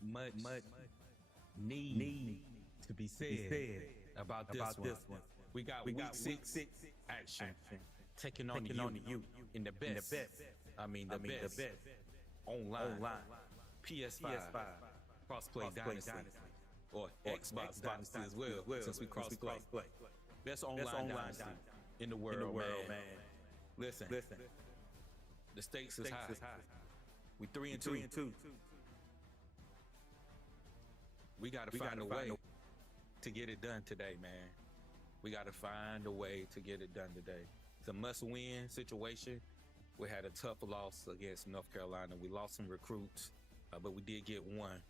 much need to be said about this one. We got week 6 action taking on the U in the best. I mean the best online PS5 crossplay Dynasty or Xbox Dynasty as well, since we crossplay. Best online Dynasty in the world, man. Listen, the stakes is high. We 3-2. We gotta find a way to get it done today, man. We gotta find a way to get it done today. It's a must-win situation. We had a tough loss against North Carolina. We lost some recruits, but we did get one.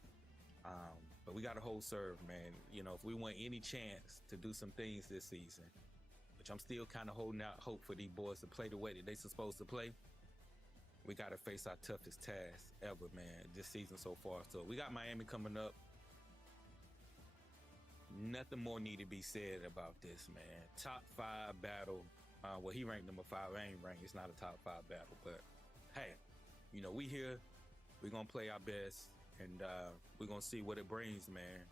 But we got to hold serve, man. You know, if we want any chance to do some things this season, which I'm still kind of holding out hope for these boys to play the way that they're supposed to play, we got to face our toughest task ever, man, this season so far. So we got Miami coming up. Nothing more need to be said about this, man. Top 5 battle. Well, he ranked number 5. I ain't ranked. It's not a top 5 battle. But, hey, you know, we here. We're going to play our best. And we're going to see what it brings, man.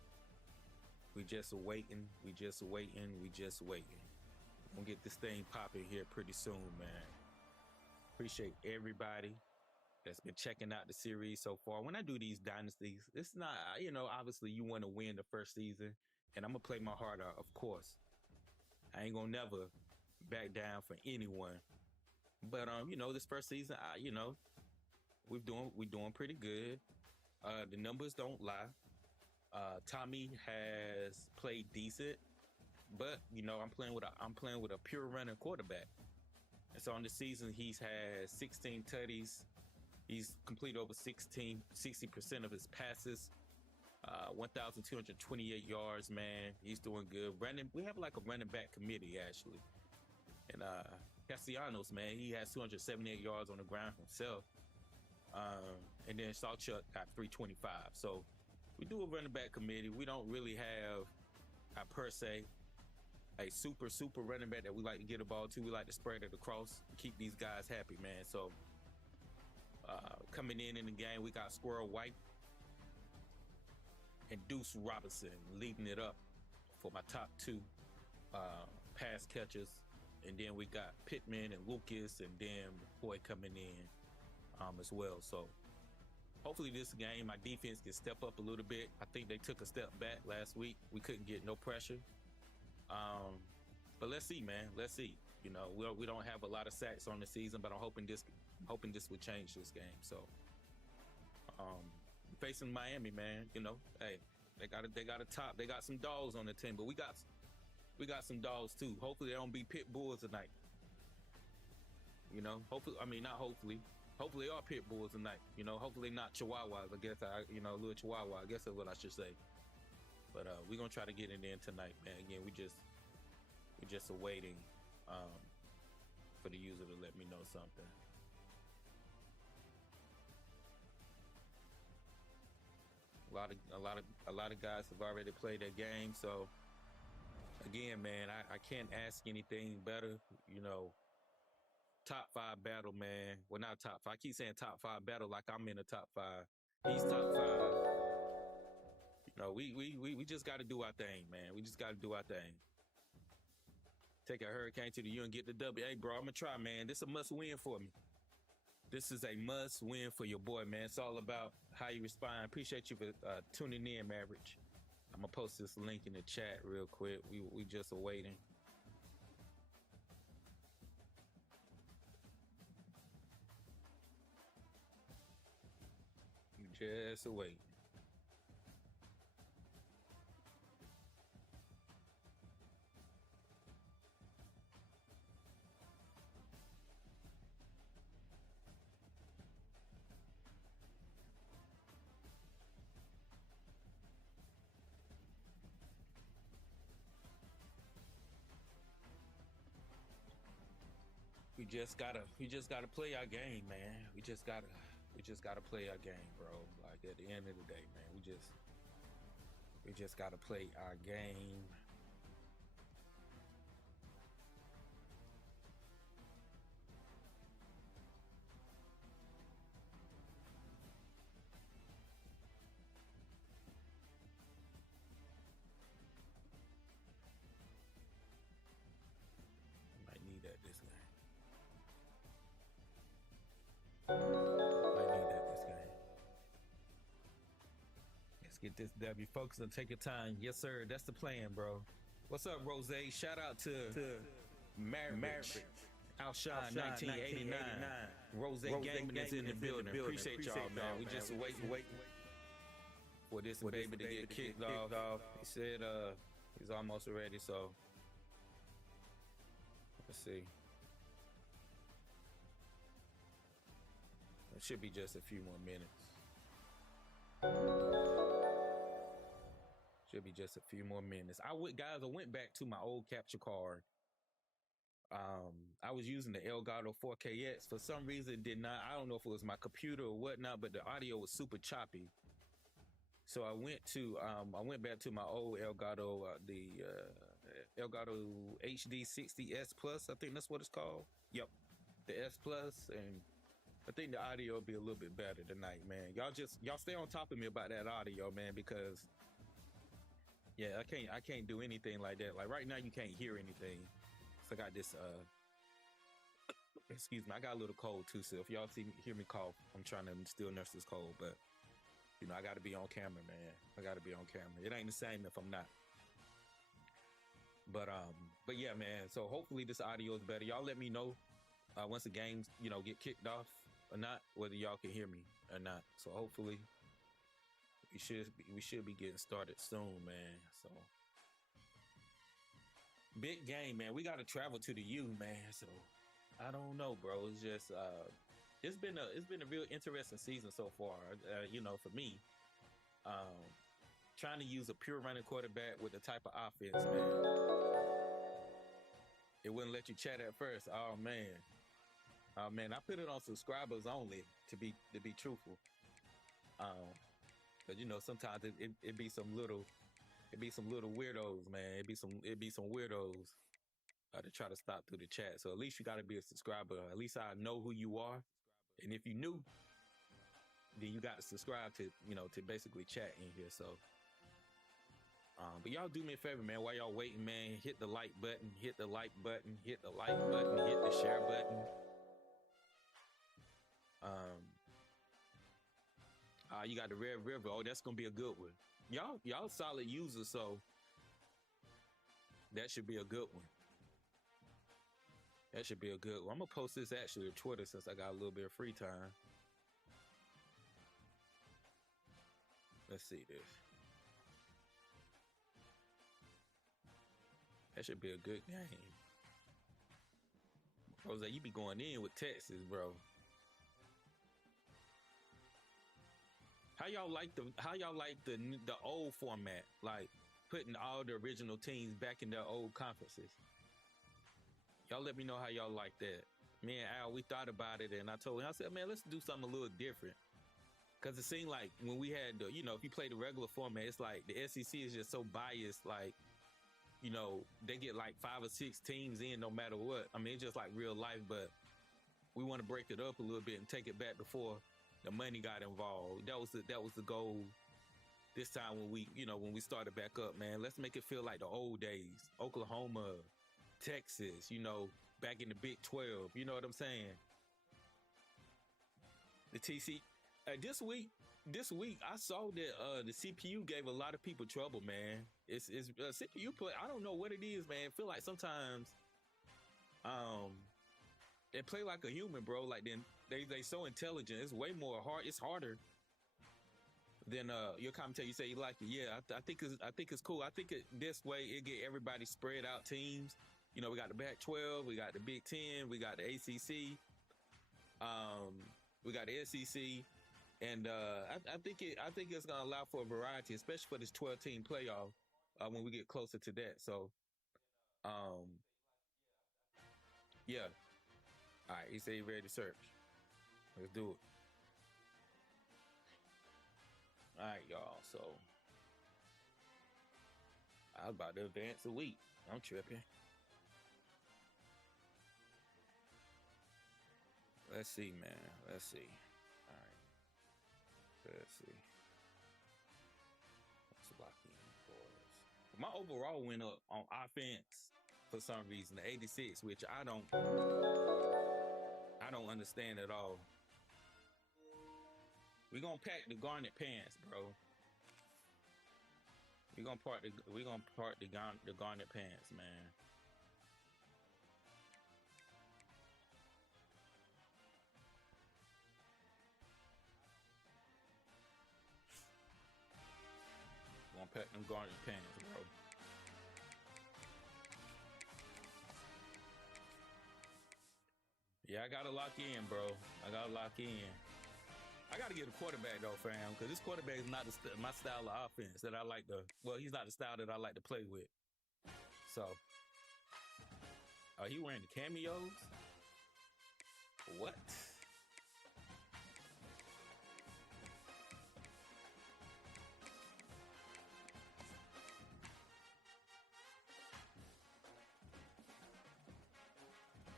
We just waiting. We're going to get this thing popping here pretty soon, man. Appreciate everybody that's been checking out the series so far. When I do these dynasties, it's not, you know, obviously you want to win the first season. And I'm going to play my heart out, of course. I ain't going to never back down for anyone. But, you know, this first season, you know, we're doing pretty good. The numbers don't lie. Tommy has played decent, but you know I'm playing with a pure running quarterback. And so on the season he's had 16 tutties. He's completed over 60% of his passes. 1,228 yards, man. He's doing good. We have like a running back committee actually. And Castellanos, man, he has 278 yards on the ground himself. And then Sawchuck got 325. So we do a running back committee. We don't really have, per se, a super running back that we like to get the ball to. We like to spread it across, keep these guys happy, man. So coming in the game, we got Squirrel White and Deuce Robinson leading it up for my top 2 pass catchers. And then we got Pittman and Lucas, and then Boy coming in as well. So hopefully this game, my defense can step up a little bit. I think they took a step back last week. We couldn't get no pressure. But let's see, man. Let's see. You know, we don't have a lot of sacks on the season, but I'm hoping this would change this game. So facing Miami, man, you know, hey, they got a top. They got some dogs on the team, but we got some dogs too. Hopefully they don't be pit bulls tonight. You know, hopefully they are pit bulls tonight. You know, hopefully not chihuahuas. I guess little chihuahua. I guess that's what I should say. But we're gonna try to get it in tonight, man. Again, we're just awaiting for the user to let me know something. A lot of guys have already played that game, so again, man, I can't ask anything better. You know, top 5 battle, man. Well, not top 5. I keep saying top 5 battle like I'm in the top 5. He's top 5. You know, we just got to do our thing, man. We just got to do our thing. Take a hurricane to the U and get the W. Hey, bro, I'm gonna try, man. This is a must-win for me. This is a must-win for your boy, man. It's all about how you respond. Appreciate you for tuning in, Maverick. I'm gonna post this link in the chat real quick. We just awaiting. Just wait. We just gotta play our game, man. We just gotta play our game, bro. Like at the end of the day, man, we just gotta play our game. Get this W. Focus and take your time. Yes, sir. That's the plan, bro. What's up, Rose? Shout out to Maverick. Outshine 1989. Rose Gaming is in the building. Appreciate y'all, man. We just waiting for this baby to get kicked off. He said he's almost ready, so let's see. It should be just a few more minutes. Should be just a few more minutes. I went back to my old capture card. I was using the Elgato 4KX. For some reason, it did not. I don't know if it was my computer or whatnot, but the audio was super choppy. So I went back to my old Elgato, the Elgato HD 60S Plus. I think that's what it's called. Yep, the S Plus, and I think the audio will be a little bit better tonight, man. Y'all stay on top of me about that audio, man, because yeah, I can't do anything like that. Like right now, you can't hear anything. So I got this. Excuse me, I got a little cold too. So if y'all hear me cough, I'm trying to still nurse this cold, but. You know, I got to be on camera, man. I got to be on camera. It ain't the same if I'm not. But yeah, man. So hopefully this audio is better. Y'all let me know once the games, get kicked off or not, whether y'all can hear me or not. So hopefully we should be getting started soon, man. So big game, man. We got to travel to the U, man. So I don't know, bro. It's just it's been a real interesting season so far. For me, trying to use a pure running quarterback with the type of offense, man. It wouldn't let you chat at first. Oh man, I put it on subscribers only to be truthful. Because sometimes it be some little weirdos, man. It be some weirdos to try to stop through the chat. So at least you got to be a subscriber. At least I know who you are. And if you new, then you got to subscribe to basically chat in here. So, but y'all do me a favor, man. While y'all waiting, man, hit the like button, hit the like button, hit the like button, hit the share button. You got the Red River. Oh, that's gonna be a good one. Y'all solid users, so that should be a good one. That should be a good one. I'm gonna post this actually to Twitter since I got a little bit of free time. Let's see this. That should be a good game. Jose, you be going in with Texas, bro. How y'all like the old format, like putting all the original teams back in their old conferences? Y'all let me know how y'all like that. Me and Al, we thought about it, and I told him, I said, man, let's do something a little different. Because it seemed like when we had the, if you play the regular format, it's like the SEC is just so biased. Like, they get like 5 or 6 teams in no matter what. I mean, it's just like real life, but we want to break it up a little bit and take it back before the money got involved. That was the goal this time when we started back up, man. Let's make it feel like the old days. Oklahoma, Texas, back in the Big 12. You know what I'm saying? The TC. This week I saw that the CPU gave a lot of people trouble, man. It's CPU play. I don't know what it is, man. I feel like sometimes they play like a human, bro. Like then they so intelligent. It's way more hard. It's harder than your commentator. You say you like it. Yeah, I think it's cool. I think this way it get everybody spread out teams. We got the Pac-12, we got the Big 10, we got the ACC, we got the SEC, and I think it's gonna allow for a variety, especially for this 12-team playoff when we get closer to that. So, yeah. All right, he said he's ready to search. Let's do it. All right, y'all. So I was about to advance a week. I'm tripping. Let's see, man. Let's see. All right. Let's see. Let's lock in for us. My overall went up on offense for some reason, the 86, which I don't understand at all. We're gonna pack the garnet pants, bro. the garnet pants, man. We're gonna pack them garnet pants, bro. Yeah, I gotta lock in, bro. I gotta lock in. I gotta get a quarterback though, fam, because this quarterback is not my style of offense that I like to. Well, he's not the style that I like to play with. So, he wearing the cameos? What?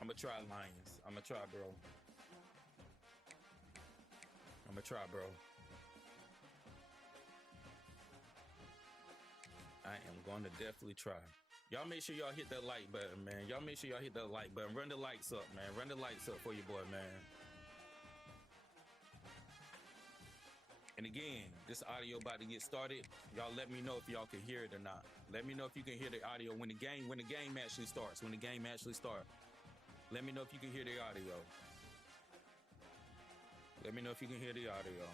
I'm gonna try Lions. I'm gonna try, bro. I'm gonna try, bro. I am going to definitely try. Y'all make sure y'all hit that like button, man. Y'all make sure y'all hit that like button. Run the likes up, man. Run the likes up for your boy, man. And again, this audio about to get started. Y'all let me know if y'all can hear it or not. Let me know if you can hear the audio when the game actually starts. When the game actually starts. Let me know if you can hear the audio. Let me know if you can hear the audio.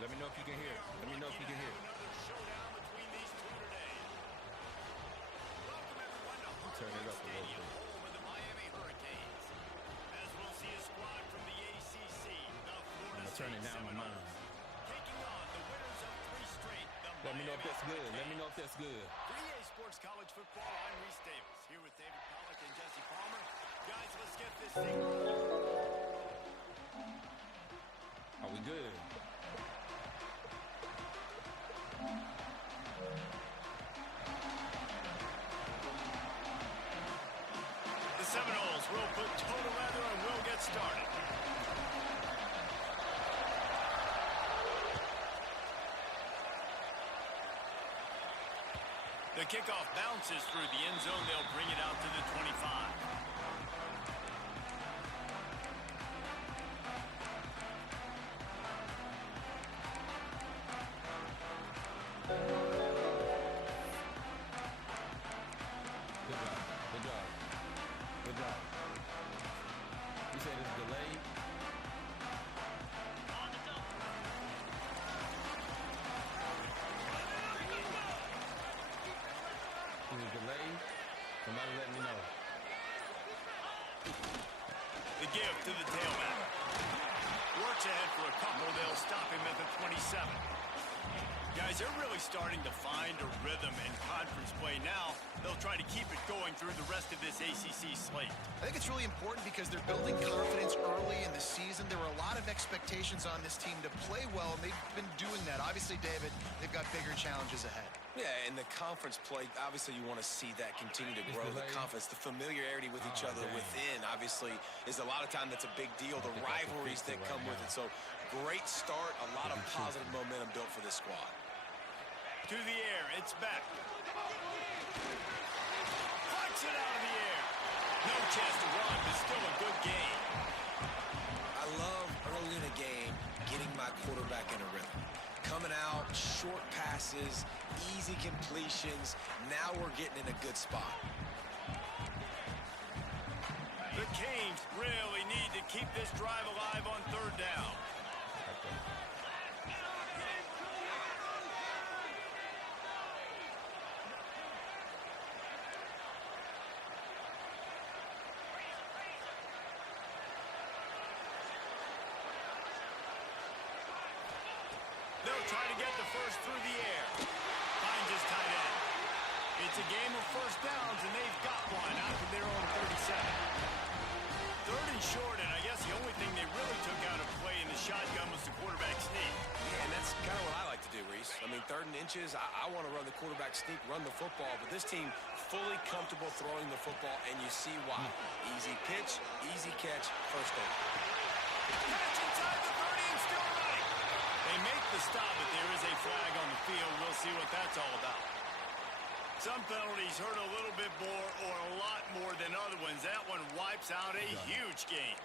Let me know if you can hear it. Let me know if you can hear it. Turn it up a little bit. I'm gonna turn it down on mine. Let me know if that's good. Let me know if that's good. 3A Sports College Football, I'm Reese Davis, here with David Pollack and Jesse Palmer. Guys, let's get this thing rolling. Are we good? The Seminoles will put total weather and we'll get started. The kickoff bounces through the end zone. They'll bring it out to the 25. Good job. Good job. You said it's delayed? Is it delayed? Somebody let me know. The give to the tailback. Works ahead for a couple. They'll stop him at the 27. Guys, they're really starting to find a rhythm in conference play now. They'll try to keep it going through the rest of this ACC slate. I think it's really important because they're building confidence early in the season. There were a lot of expectations on this team to play well, and they've been doing that. Obviously, David, they've got bigger challenges ahead. Yeah, in the conference play, obviously you want to see that continue to grow, the confidence, the familiarity with each other within, obviously, is a lot of time that's a big deal, the rivalries that come with it. So, great start, a lot of positive momentum built for this squad. To the air, it's back. Flies it out of the air. No chance to run, but still a good game. I love early in a game getting my quarterback in a rhythm. Coming out, short passes, easy completions. Now we're getting in a good spot. The Canes really need to keep this drive alive on third down. They'll try to get the first through the air. Finds his tight end. It's a game of first downs, and they've got one out from their own 37. Third and short, and I guess the shotgun was the quarterback sneak. Yeah, and that's kind of what I like to do, Reese. I mean, 3rd and inches, I want to run the quarterback sneak, run the football, but this team fully comfortable throwing the football, and you see why. Easy pitch, easy catch, first down. Catch inside the 30 and still running. They make the stop, but there is a flag on the field. We'll see what that's all about. Some penalties hurt a little bit more or a lot more than other ones. That one wipes out a huge game.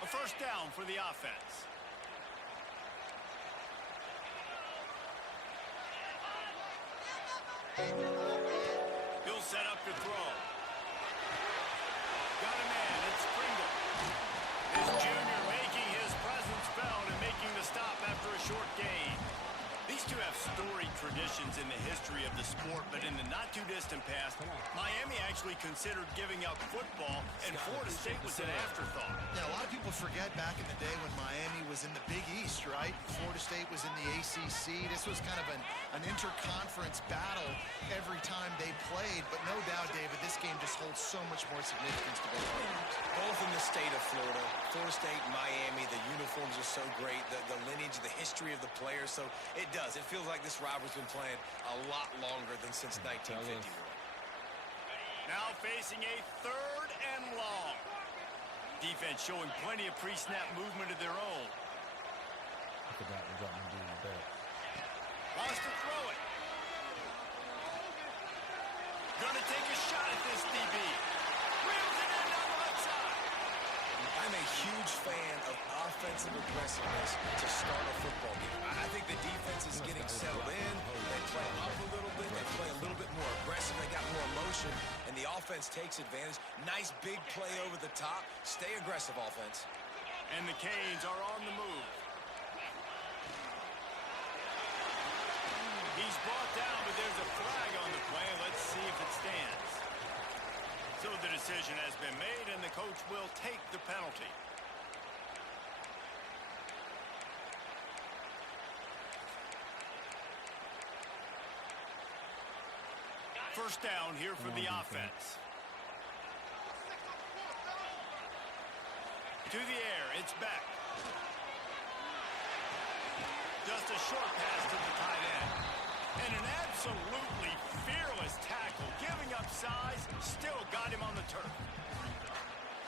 A first down for the offense. He'll set up to throw. Got a man. It's Pringle. This junior making his presence felt and making the stop after a short gain. These two have storied traditions in the history of the sport, but in the not-too-distant past, Miami actually considered giving up football, and Florida State was an afterthought. Yeah, a lot of people forget back in the day when Miami was in the Big East, right? Florida State was in the ACC. This was kind of an interconference battle every time they played, but no doubt, David, this game just holds so much more significance to both teams. Both in the state of Florida, Florida State, Miami, the uniforms are so great, the lineage, the history of the players, so it does. It feels like this rivalry's been playing a lot longer than since 1951. Now facing a 3rd and long. Defense showing plenty of pre-snap movement of their own. I forgot to drop my dude back. Wants to throw it. Gonna take a shot at this DB. Reels it in on the left side. I'm a huge fan of offensive aggressiveness to start a football game. I think the defense is getting settled in. They play up a little bit. They play a little bit more aggressive. They got more emotion, and the offense takes advantage. Nice big play over the top. Stay aggressive, offense. And the Canes are on the move. He's brought down, but there's a flag on the play. Let's see if it stands. So the decision has been made, and the coach will take the penalty. First down here for the offense. To the air, it's back. Just a short pass to the tight end. And an absolutely fearless tackle, giving up size, still got him on the turf.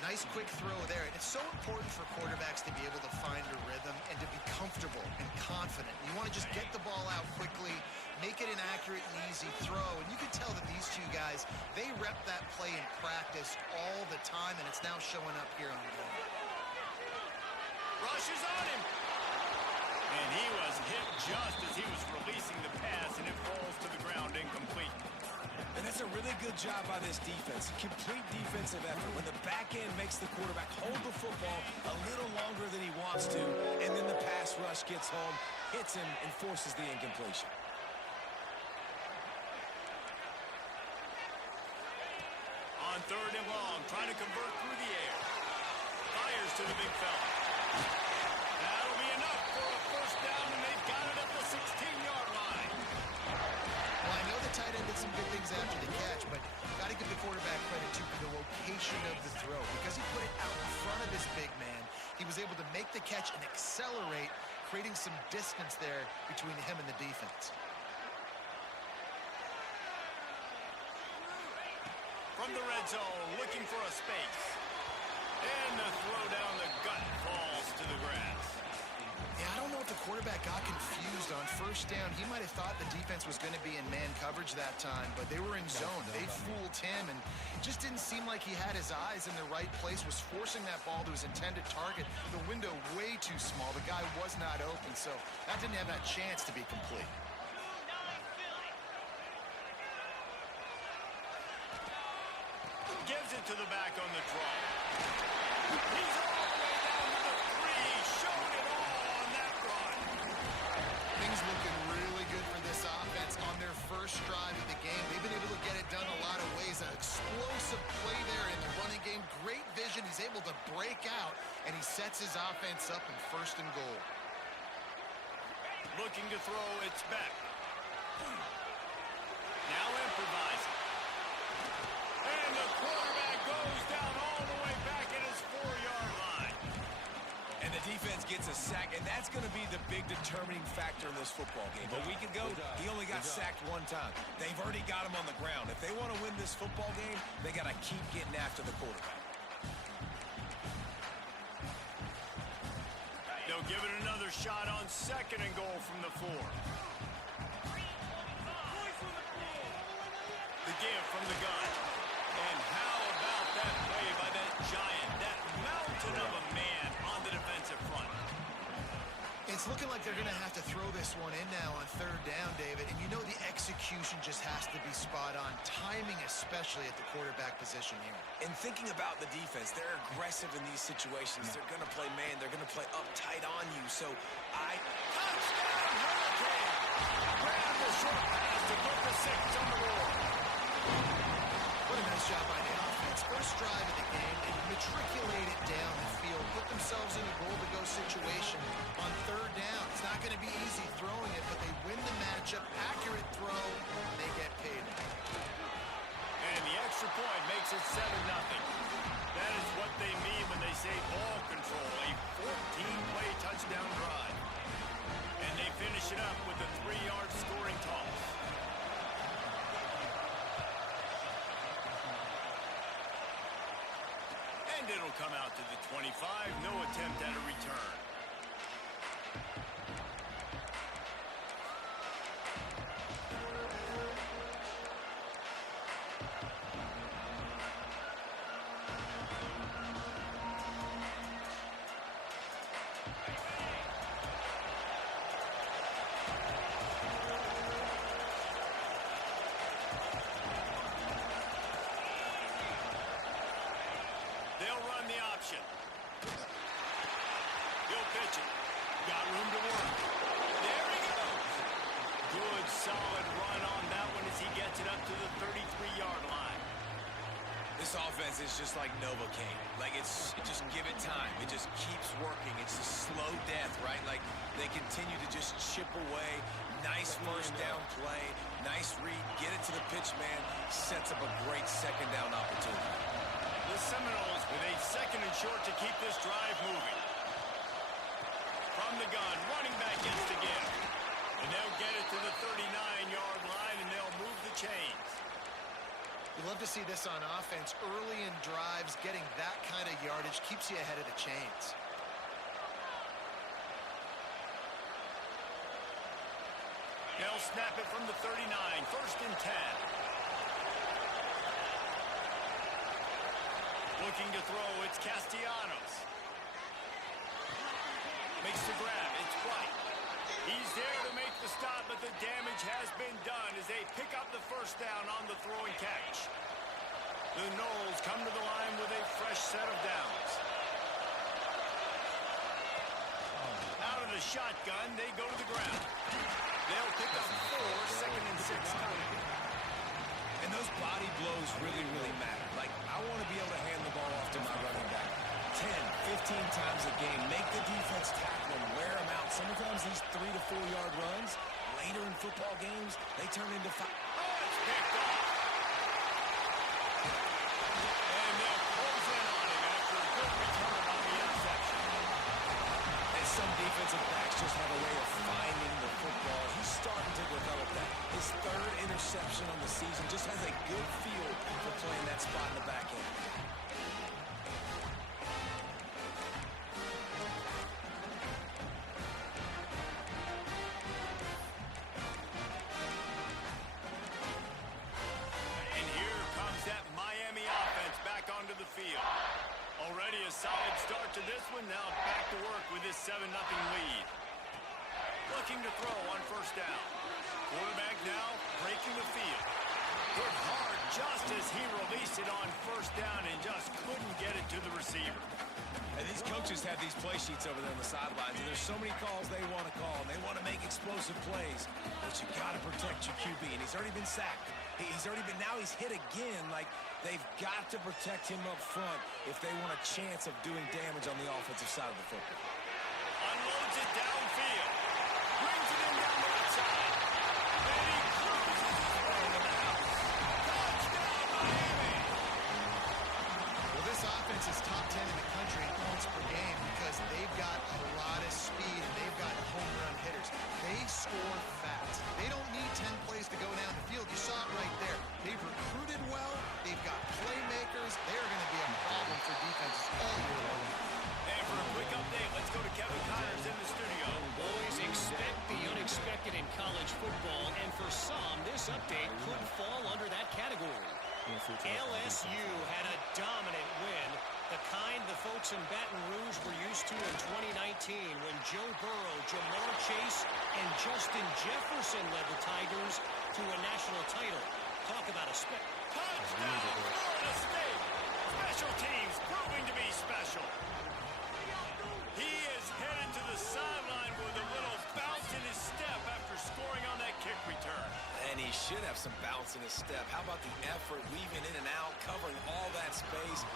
Nice quick throw there. It's so important for quarterbacks to be able to find a rhythm and to be comfortable and confident. You want to just get the ball out quickly, make it an accurate and easy throw. And you can tell that these two guys, they rep that play in practice all the time, and it's now showing up here on the game. Rushes on him. And he was hit just as he was releasing the pass, and it falls to the ground incomplete. And that's a really good job by this defense. Complete defensive effort. When the back end makes the quarterback hold the football a little longer than he wants to, and then the pass rush gets home, hits him, and forces the incompletion. On 3rd and long, trying to convert through the air. Fires to the big fella. That'll be enough for a first down, and they've got it at the 16-yard line. Well, I know the tight end did some good things after the catch, but got to give the quarterback credit, too, for the location of the throw. Because he put it out in front of his big man, he was able to make the catch and accelerate, creating some distance there between him and the defense. From the red zone, looking for a space. And the throw down the gut falls to the grass. Yeah, I don't know if the quarterback got confused on first down. He might have thought the defense was going to be in man coverage that time, but they were in zone. They fooled him, and just didn't seem like he had his eyes in the right place, was forcing that ball to his intended target. The window way too small. The guy was not open, so that didn't have that chance to be complete. Gives it to the back on the draw. He's all the way down to the 3, showing it all on that run. Things looking really good for this offense on their first drive of the game. They've been able to get it done a lot of ways. An explosive play there in the running game. Great vision. He's able to break out, and he sets his offense up in 1st and goal. Looking to throw, it's back. Now improvising. And the quarterback goes down all the way back at his 4 defense gets a sack, and that's going to be the big determining factor in this football game. A week ago, he only got sacked one time. They've already got him on the ground. If they want to win this football game, they got to keep getting after the quarterback. They'll give it another shot on 2nd and goal from the 4. The give from the gun. And how about that play by that giant, that mountain of a man on the defensive front? It's looking like they're going to have to throw this one in now on 3rd down, David. And you know the execution just has to be spot on. Timing especially at the quarterback position here. And thinking about the defense, they're aggressive in these situations. They're going to play man. They're going to play uptight on you. So touchdown, Hurricane! Grab the short pass to put the 6 on the board. What a nice job by the offense. First drive of the game, they matriculated down the field, put themselves in a goal-to-go situation on 3rd down. It's not going to be easy throwing it, but they win the matchup. Accurate throw, and they get paid. And the extra point makes it 7-0. That is what they mean when they say ball control, a 14-play touchdown drive. And they finish it up with a 3-yard scoring toss. And it'll come out to the 25. No attempt at a return. They'll run the option. He'll pitch it. Got room to work. There he goes. Good, solid run on that one as he gets it up to the 33-yard line. This offense is just like Novocaine. Like, just give it time. It just keeps working. It's a slow death, right? Like, they continue to just chip away. Nice first down play. Nice read. Get it to the pitch man. Sets up a great 2nd down opportunity. The Seminoles with a 2nd and short to keep this drive moving. From the gun, running back gets the give. And they'll get it to the 39-yard line, and they'll move the chains. You love to see this on offense. Early in drives, getting that kind of yardage keeps you ahead of the chains. They'll snap it from the 39, 1st and 10. Looking to throw, it's Castellanos. Makes the grab, it's White. He's there to make the stop, but the damage has been done as they pick up the 1st down on the throwing catch. The Noles come to the line with a fresh set of downs. Out of the shotgun, they go to the ground. They'll pick up 4, 2nd and 6 coming. And those body blows really, really matter. Like, I want to be able to hand the ball off to my running back 10, 15 times a game. Make the defense tackle them, wear them out. Sometimes these 3 to 4 yard runs, later in football games, they turn into 5. Oh, it's picked off. And they'll close in on him after a good return on the interception. And some defensive backs just have a way of finding the football. He's starting to develop that. His 3rd interception on the season, just has a good feel for playing that spot in the back end. And here comes that Miami offense back onto the field. Already a solid start to this one. Now back to work with this 7-0 lead. Looking to throw on 1st down. Quarterback now breaking the field. Hit hard just as he released it on 1st down and just couldn't get it to the receiver. And these coaches have these play sheets over there on the sidelines, and there's so many calls they want to call, and they want to make explosive plays, but you got to protect your QB, and he's already been sacked. Now he's hit again. Like, they've got to protect him up front if they want a chance of doing damage on the offensive side of the football. Unloads it downfield. Brings it in down the left side. And he cruises his way to the house. Touchdown, Miami! Well, this offense defense is top 10 in the country in points per game because they've got a lot of speed and they've got home run hitters. They score fast. They don't need 10 plays to go down the field. You saw it right there. They've recruited well. They've got playmakers. They're going to be a problem for defenses all year long. And for a quick update, let's go to Kevin Connors in the studio. Boys, expect the unexpected in college football, and for some, this update could fall under that category. LSU had a dominant win, the kind the folks in Baton Rouge were used to in 2019 when Joe Burrow, Jamar Chase, and Justin Jefferson led the Tigers to a national title. Talk about a Touchdown, Florida State! Special teams proving to be special. He is headed to the sideline with a little bounce in his step after scoring on that kick return. And he should have some bounce in his step. How about the effort, weaving in and out, covering all that space.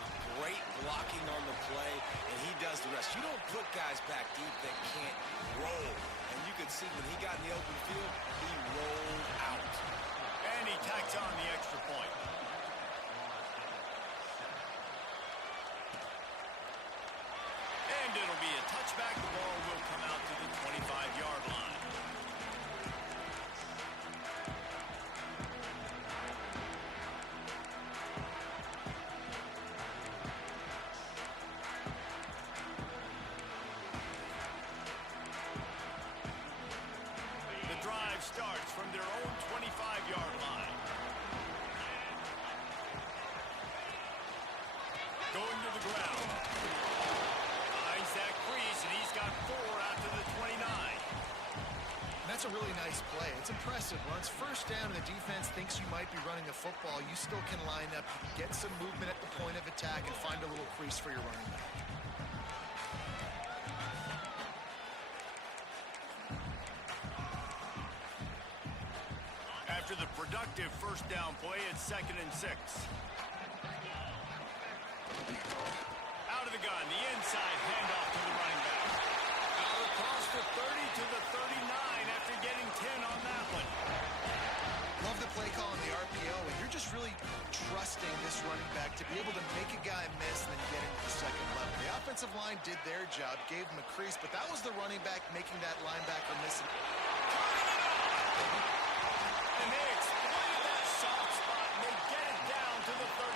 Great blocking on the play, and he does the rest. You don't put guys back deep that can't roll. And you could see when he got in the open field, he rolled out. And he tacks on the extra point. And it'll be a touchback. The ball will come out to the 25-yard line. The drive starts from their own 25-yard line. Going to the ground. Finds that crease, and he's got 4 out to the 29. And that's a really nice play. It's impressive. Once first down and the defense thinks you might be running the football, you still can line up, get some movement at the point of attack, and find a little crease for your running back. After the productive first down play, it's 2nd and 6. Out of the gun, the inside handoff to the running back. Out across the 30 to the 39 after getting 10 on that one. Love the play call on the RPO, and you're just really trusting this running back to be able to make a guy miss and then get into the second level. The offensive line did their job, gave him a crease, but that was the running back making that linebacker miss. And they exploited that soft spot, and they get it down to the 35.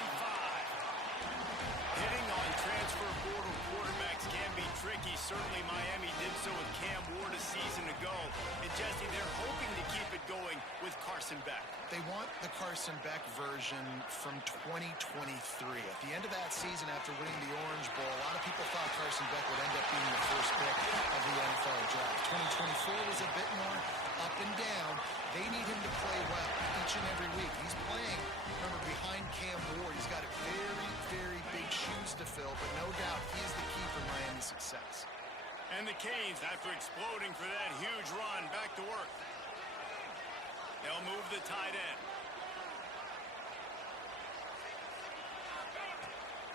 Hitting on transfer portal quarterbacks can be tricky. Certainly Miami did so with Cam Ward a season ago. And Jesse, they're hoping to keep it going with Carson Beck. They want the Carson Beck version from 2023. At the end of that season, after winning the Orange Bowl, a lot of people thought Carson Beck would end up being the first pick of the NFL draft. 2024 was a bit more up and down. They need him to play well each and every week. He's playing, remember, behind Cam Ward. He's got very, very big shoes to fill, but no doubt he is the key for Miami's success. And the Canes, after exploding for that huge run, back to work. They'll move the tight end.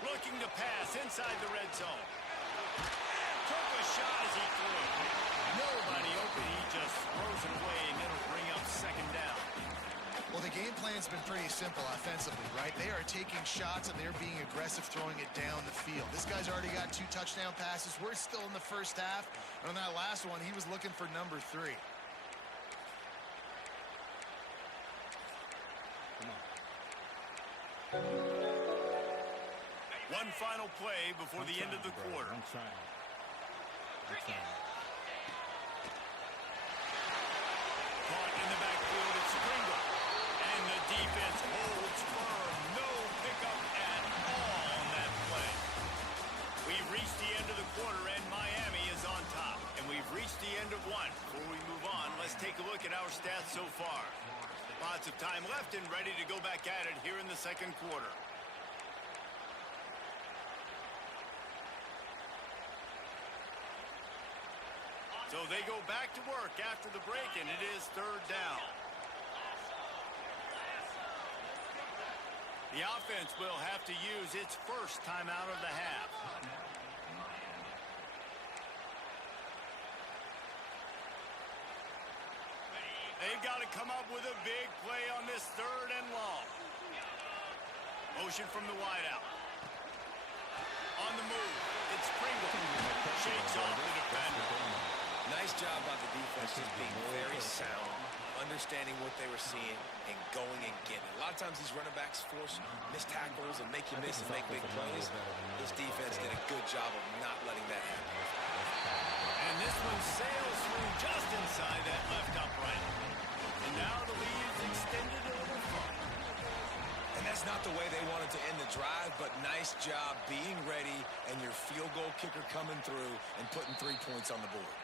Looking to pass inside the red zone. Took a shot as he threw. Nobody open. He just throws it away, and it'll bring up 2nd down. Well, the game plan's been pretty simple offensively, right? They are taking shots, and they're being aggressive, throwing it down the field. This guy's already got 2 touchdown passes. We're still in the first half. And on that last one, he was looking for number 3. One final play before the end of the quarter. Caught in the backfield, it's Springle. And the defense holds firm. No pickup at all on that play. We've reached the end of the quarter, and Miami is on top. And we've reached the end of one. Before we move on, let's take a look at our stats so far. Lots of time left and ready to go back at it here in the second quarter. So they go back to work after the break, and it is 3rd down. The offense will have to use its first timeout of the half. They've got to come up with a big play on this 3rd and long. Motion from the wideout. on the move. It's Pringle. Shakes off the defender. Nice job by the defense, just being very sound, understanding what they were seeing, and going and getting it. A lot of times these running backs force missed tackles and make you miss and make big plays. This defense did a good job of not letting that happen. And this one sails through just inside that left upright. And now the lead is extended a little further. And that's not the way they wanted to end the drive, but nice job being ready and your field goal kicker coming through and putting 3 points on the board.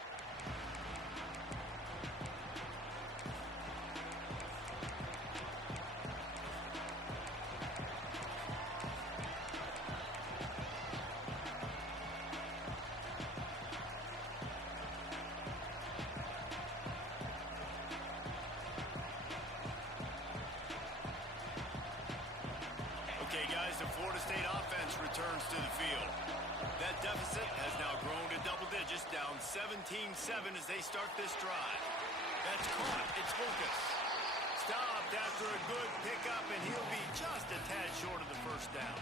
Okay, guys, the Florida State offense returns to the field. That deficit has now grown to double digits, down 17-7 as they start this drive. That's caught. It's Lucas. Stopped after a good pickup, and he'll be just a tad short of the first down.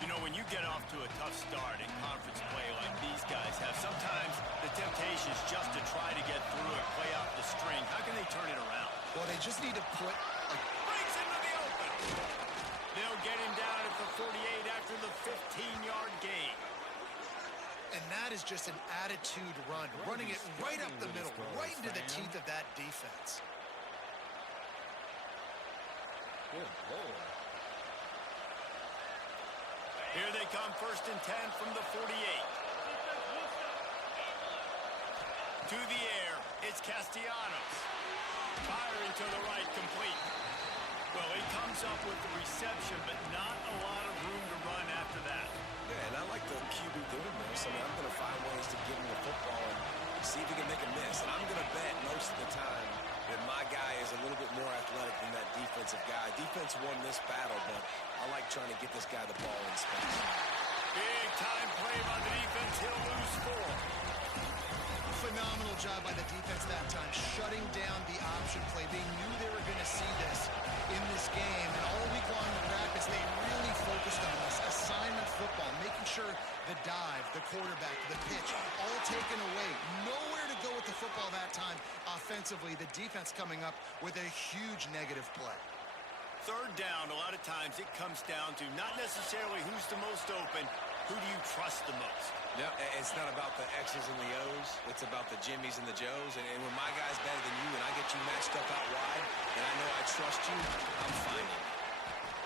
You know, when you get off to a tough start in conference play like these guys have, sometimes the temptation is just to try to get through it, play out the string. How can they turn it around? Well, they just need to put Breaks into the open. They'll get him down at the 48 after the 15-yard gain. And that is just an attitude run, running it right up the middle, right into the teeth of that defense. Good Lord. Here they come, 1st and 10 from the 48. To the air, it's Castellanos. Firing to the right, complete. Well, he comes up with the reception, but not a lot of room to run after that. Yeah, and I like the QB doing this. I mean, I'm going to find ways to give him the football and see if he can make a miss. And I'm going to bet most of the time that my guy is a little bit more athletic than that defensive guy. Defense won this battle, but I like trying to get this guy the ball in space. Big time play by the defense. He'll lose 4. Phenomenal job by the defense that time, shutting down the option play. They knew they were going to see this in this game, and all week long in practice, they really focused on this assignment football, making sure the dive, the quarterback, the pitch, all taken away. Nowhere to go with the football that time offensively. The defense coming up with a huge negative play. 3rd down, a lot of times it comes down to not necessarily who's the most open, who do you trust the most? No, it's not about the X's and the O's. It's about the Jimmys and the Joes. And when my guy's better than you and I get you matched up out wide and I know I trust you, I'm finding you.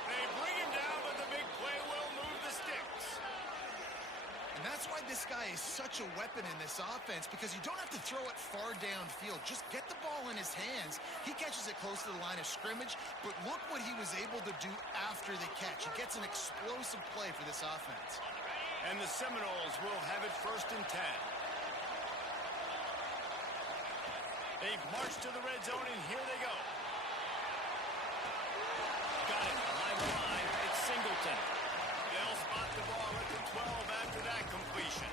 They bring him down, but the big play will move the sticks. And that's why this guy is such a weapon in this offense, because you don't have to throw it far downfield. Just get the ball in his hands. He catches it close to the line of scrimmage, but look what he was able to do after the catch. He gets an explosive play for this offense. And the Seminoles will have it 1st and 10. They've marched to the red zone, and here they go. Got it behind the line. It's Singleton. They'll spot the ball at the 12 after that completion.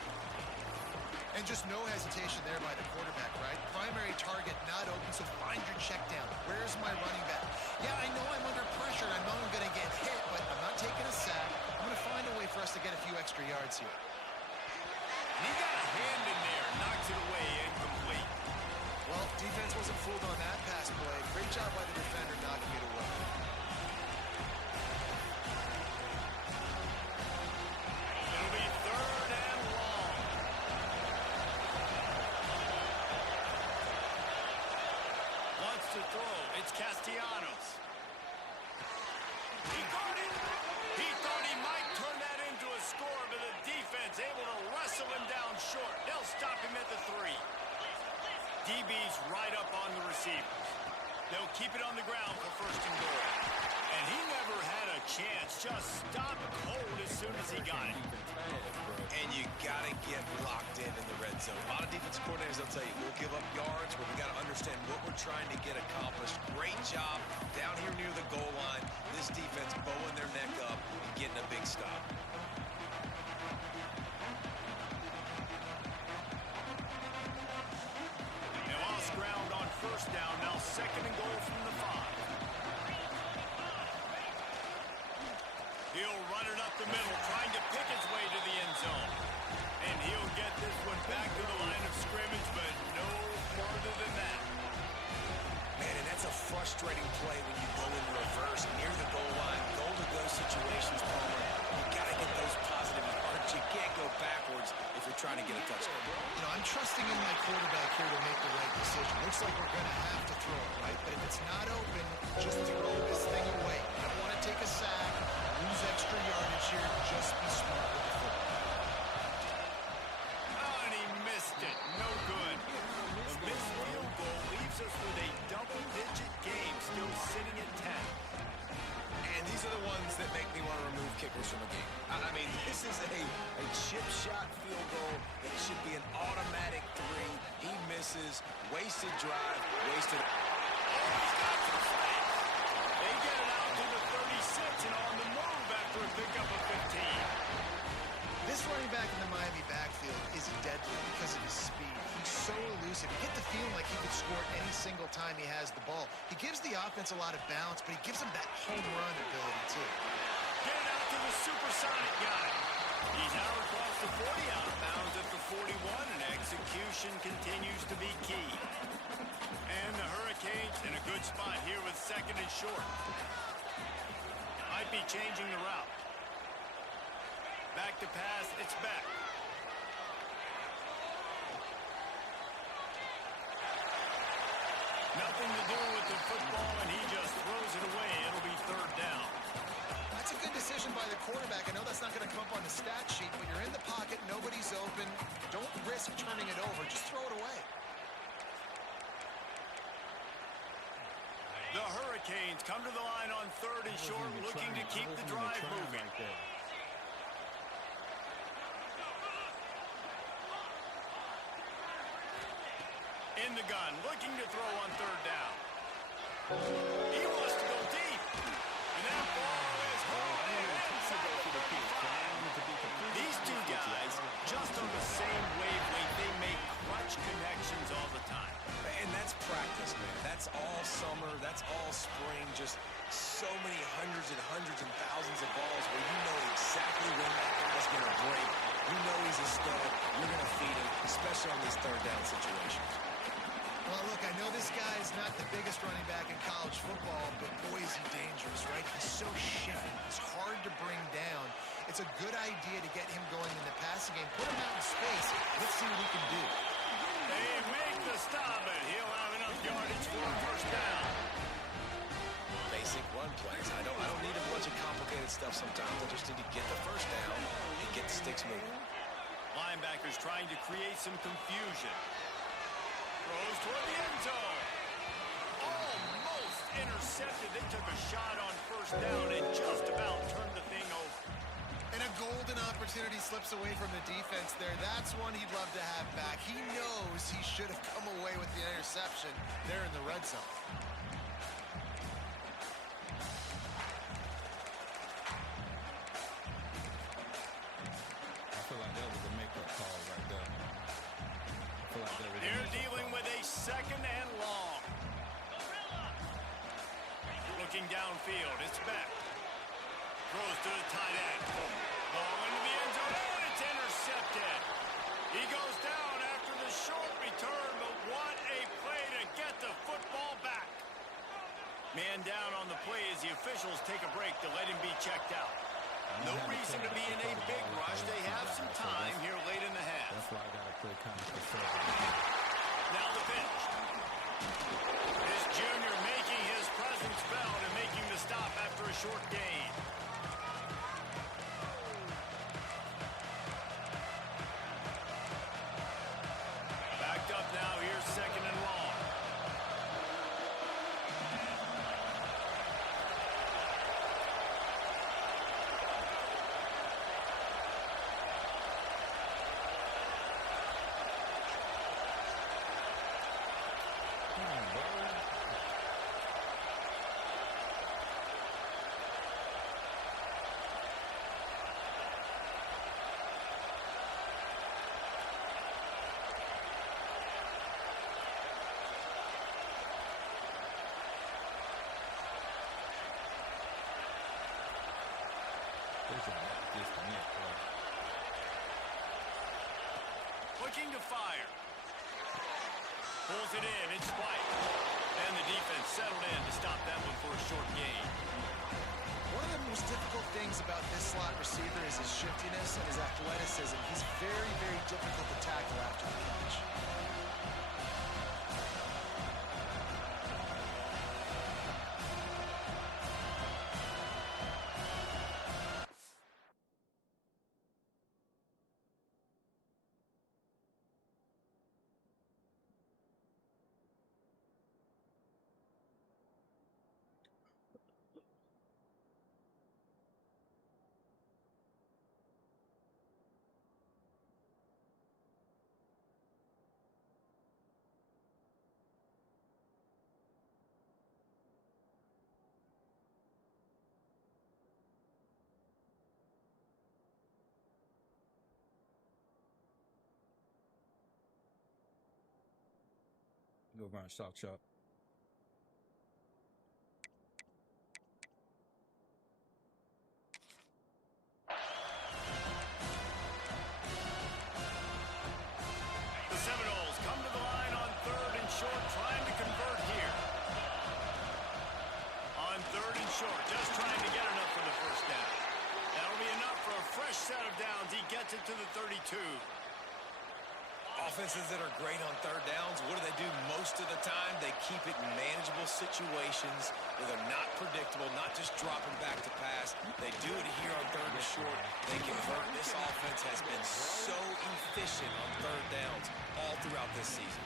And just no hesitation there by the quarterback, right? Primary target not open, so find your check down. Where's my running back? Yeah, I know I'm under pressure. I know I'm going to get hit, but I'm not taking a sack. I'm going to find a way for us to get a few extra yards here. He got a hand in there, knocks it away, incomplete. Well, defense wasn't fooled on that pass play. Great job by the defender knocking it away. It'll be 3rd and long. Wants to throw. It's Castellanos. He got it. He thought he might turn that into a score, but the defense able to wrestle him down short. They'll stop him at the 3. DB's right up on the receivers. They'll keep it on the ground for 1st and goal. And he never had a chance. Just stopped cold as soon as he got it. And you got to get locked in the red zone. A lot of defense coordinators, they'll tell you, we'll give up yards, but we got to understand what we're trying to get accomplished. Great job down here near the goal line. This defense bowing their neck up and getting a big stop. They lost ground on 1st down. Now 2nd and goal from the 5. He'll run it up the middle, trying to pick his way to the end zone. And he'll get this one back to the line of scrimmage, but no further than that. Man, and that's a frustrating play when you go in reverse near the goal line. Goal-to-go situations, Palmer. You got to get those positive yards. You can't go backwards if you're trying to get a touchdown. You know, I'm trusting in my quarterback here to make the right decision. Looks like we're going to have to throw it, right? But if it's not open, just throw this thing away. You don't want to take a sack, lose extra yardage here. Just be smart with the football. Oh, and he missed it. No good. The missed field goal leaves us with a double-digit game, still sitting at 10. And these are the ones that make me want to remove kickers from a game. I mean, this is a chip shot field goal that should be an automatic 3. He misses, wasted drive, wasted. Oh, he's got some space. They get it out to the 36 and on the move after a pickup of 15. This running back in the Miami backfield is deadly because of his speed. He's so elusive. You get the feeling like he could score any single time he has the ball. He gives the offense a lot of balance, but he gives them that home run ability, too. Get it out to the supersonic guy. He's out across the 40, out of bounds at the 41, and execution continues to be key. And the Hurricanes in a good spot here with second and short. Might be changing the route. Back to pass, it's back. Nothing to do with the football, and he just throws it away. It'll be third down. That's a good decision by the quarterback. I know that's not going to come up on the stat sheet, but you're in the pocket, nobody's open. Don't risk turning it over. Just throw it away. The Hurricanes come to the line on third and short, looking to keep the drive moving. In the gun, looking to throw on third down. He wants to go deep. And that ball is home. These two guys, just on the same wavelength, they make clutch connections all the time. And that's practice, man. That's all summer. That's all spring. Just so many hundreds and thousands of balls where you know exactly when that guy's going to break. You know he's a stud. You're going to feed him, especially on these third down situations. Well, look, I know this guy is not the biggest running back in college football, but boy, is he dangerous, right? He's so shifty. He's hard to bring down. It's a good idea to get him going in the passing game. Put him out in space. Let's see what he can do. They make the stop, and he'll have enough yardage for a first down. Basic run plays. I don't need a bunch of complicated stuff sometimes. I just need to get the first down and get the sticks moving. Linebackers trying to create some confusion. Throws toward the end zone. Almost intercepted. They took a shot on first down and just about turned the thing over. And a golden opportunity slips away from the defense there. That's one he'd love to have back. He knows he should have come away with the interception there in the red zone. I feel like that was a make-up call right there. They're dealing with a second and long. Looking downfield, it's back. Throws to the tight end. Ball into the end zone, and it's intercepted. He goes down after the short return, but what a play to get the football back. Man down on the play as the officials take a break to let him be checked out. No reason to be in a big rush. They have some time here late in the half. That's why I got to play kind of conservative. Now the pitch. This junior making his presence felt and making the stop after a short gain. Backed up now, here's second and long. Looking to fire. Pulls it in. It's White. And the defense settled in to stop that one for a short gain. One of the most difficult things about this slot receiver is his shiftiness and his athleticism. He's very, very difficult to tackle after the catch. Go run shock shop. The Seminoles come to the line on 3rd and short, trying to convert here. On 3rd and short, just trying to get enough for the first down. That'll be enough for a fresh set of downs. He gets it to the 32. Offenses that are great on 3rd downs, what do? Most of the time, they keep it in manageable situations where they're not predictable, not just dropping back to pass. They do it here on 3rd and short. They convert. This offense has been so efficient on 3rd downs all throughout this season.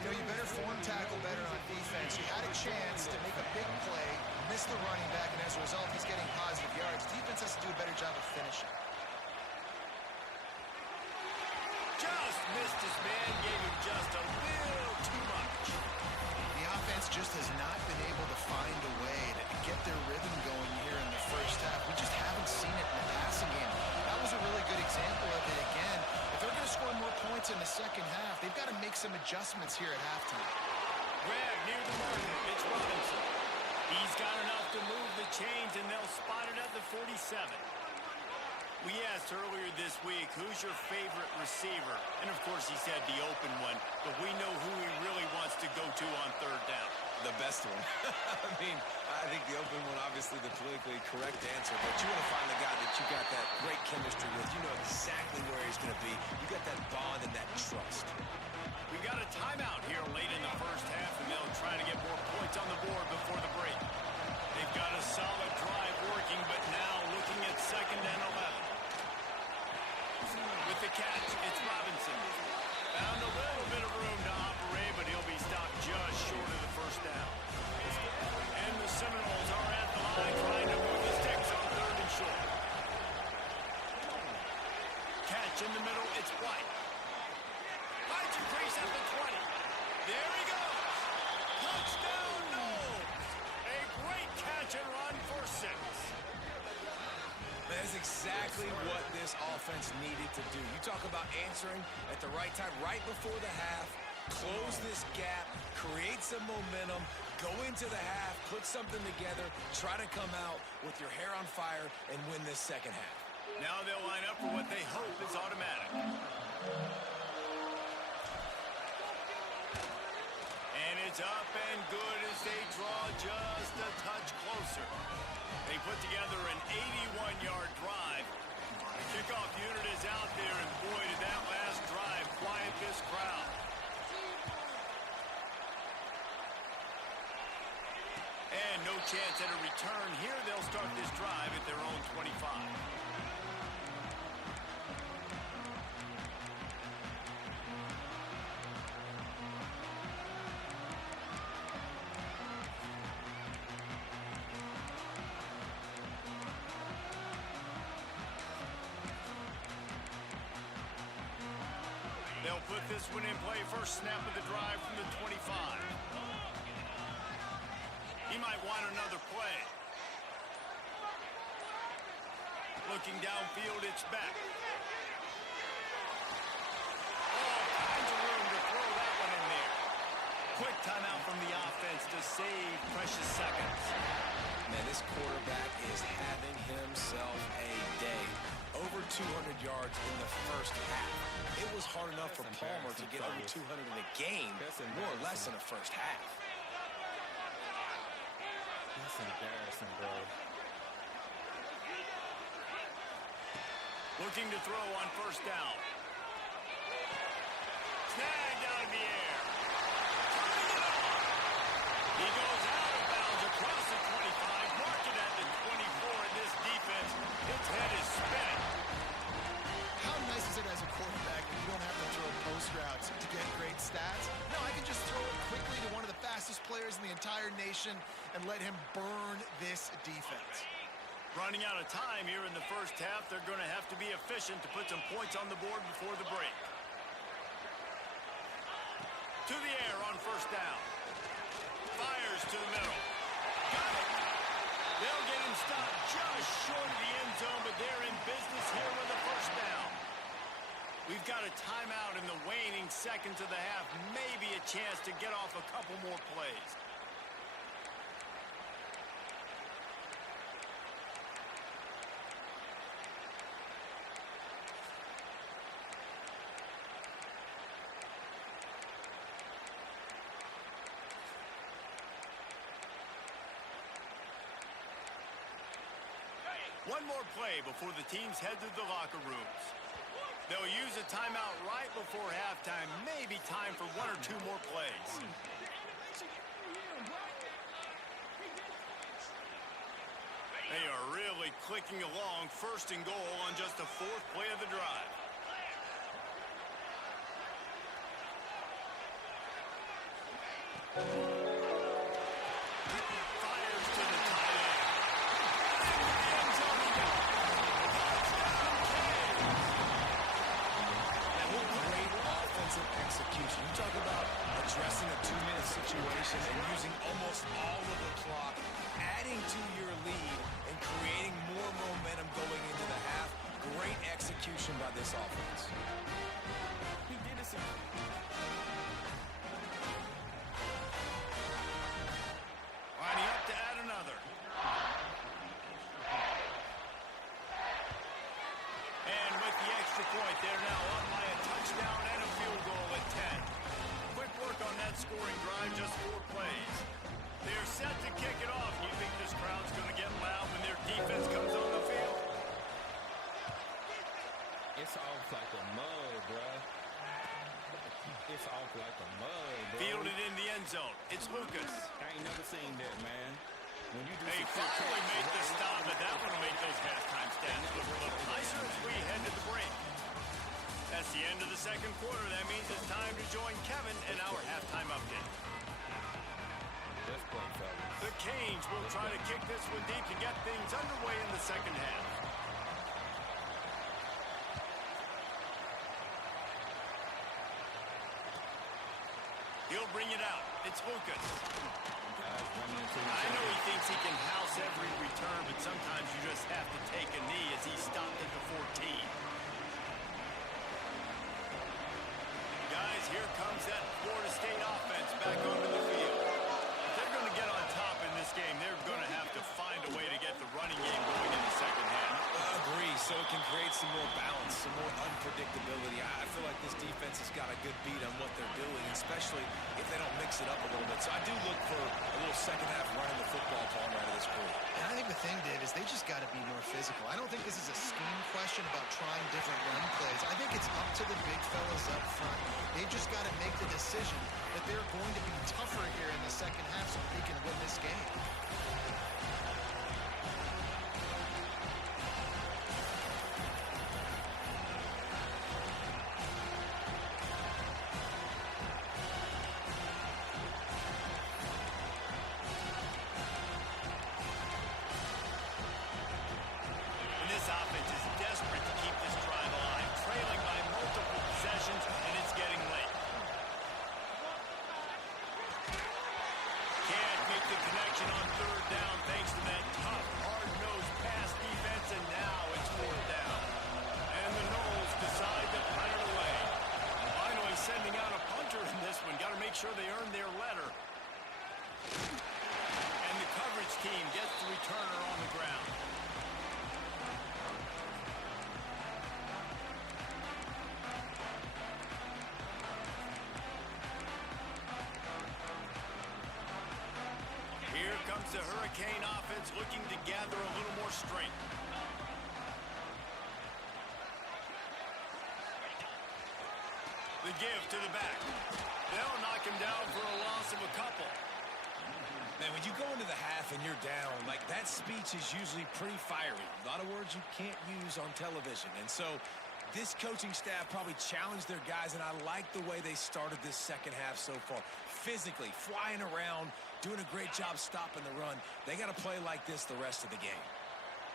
You know, you better form tackle better on defense. You had a chance to make a big play, miss the running back, and as a result, he's getting positive yards. Defense has to do a better job of finishing. Just missed his man, gave him just a little too much. The offense just has not been able to find a way to get their rhythm going here in the first half. We just haven't seen it in the passing game. That was a really good example of it again. If they're going to score more points in the second half, they've got to make some adjustments here at halftime. Grab near the marker. It's Robinson. He's got enough to move the chains, and they'll spot it at the 47. We asked earlier this week, who's your favorite receiver? And, of course, he said the open one. But we know who he really wants to go to on 3rd down. The best one. I think the open one, obviously the politically correct answer. But you want to find the guy that you got that great chemistry with. You know exactly where he's going to be. You got that bond and that trust. We got a timeout here late in the first half, and they'll try to get more points on the board before the break. They've got a solid drive working, but now looking at 2nd and 11. With the catch, it's Robinson. Found a little bit of room to operate, but he'll be stopped just short of the first down. And the Seminoles are at the line trying to move the sticks on 3rd and short. Catch in the middle, it's White. Finds a crease at the 20. There he goes. Touchdown, Noles. A great catch and run for 6. That is exactly what this offense needed to do. You talk about answering at the right time, right before the half, close this gap, create some momentum, go into the half, put something together, try to come out with your hair on fire and win this second half. Now they'll line up for what they hope is automatic. And it's up and good as they draw just a touch closer. They put together an 81-yard drive. The kickoff unit is out there, and boy, did that last drive quiet this crowd. And no chance at a return here. They'll start this drive at their own 25. They'll put this one in play. First snap of the drive from the 25. He might want another play. Looking downfield, it's back. All kinds of room to throw that one in there. Quick timeout from the offense to save precious seconds. Man, this quarterback is having himself a 200 yards in the first half. It was hard enough for Palmer to get over 200 in a game, more or less in the first half. That's embarrassing, bro. Looking to throw on first down. Snagged out of the air. He goes out of bounds across the 25, marking at the 24 in this defense. Its head is spinning. How nice is it as a quarterback that you don't have to throw post routes to get great stats? No, I can just throw it quickly to one of the fastest players in the entire nation and let him burn this defense. Running out of time here in the first half, they're going to have to be efficient to put some points on the board before the break. To the air on first down. Fires to the middle. Got it. They'll get him stopped just short of the end zone, but they're in business here with a first down. We've got a timeout in the waning seconds of the half. Maybe a chance to get off a couple more plays. One more play before the teams head to the locker rooms. They'll use a timeout right before halftime. Maybe time for one or two more plays. They are really clicking along, first and goal on just the fourth play of the drive. Fires to the tight end. Execution. You talk about addressing a 2-minute situation and using almost all of the clock, adding to your lead and creating more momentum going into the half. Great execution by this offense. He did it. Lining up to add another. And with the extra point, they're now up by a touchdown and a field goal at 10. Quick work on that scoring drive, just 4 plays. They're set to kick it off. You think this crowd's going to get loud when their defense comes on the field? It's off like a mug, bro. It's off like a mug, bro. Fielded in the end zone. It's Lucas. I ain't never seen that, man. When you do They finally made the stop, but that one will make those halftime stats look a little nicer as we head to the break. That's the end of the second quarter. That means it's time to join Kevin in our halftime update. Let's play, fellas. The Canes will try to kick this one deep to get things underway in the second half. He'll bring it out. It's Lucas. I know he thinks he can house every return, but sometimes you just have to take a knee as he stopped at the 14. Guys, here comes that Florida State offense back onto the field. If they're going to get on top in this game, they're going to have to find a way to get the running game going in the second half. Agree, so it can create some more balance, some more unpredictability. I feel like this defense has got a good beat on what they're doing, especially if they don't mix it up a little bit. So I do look for a little second half running the football Palmer out of this group. And I think the thing, Dave, is they just got to be more physical. I don't think this is a scheme question about trying different run plays. I think it's up to the big fellas up front. They just got to make the decision that they're going to be tougher here in the second half so they can win this game. Sure they earn their letter. And the coverage team gets the returner on the ground. looking to gather a little more strength. The give to the back. They'll knock him down for a loss of a couple. Man, when you go into the half and you're down, like, that speech is usually pretty fiery. A lot of words you can't use on television. And so this coaching staff probably challenged their guys, and I like the way they started this second half so far. Physically, flying around, doing a great job stopping the run. They got to play like this the rest of the game.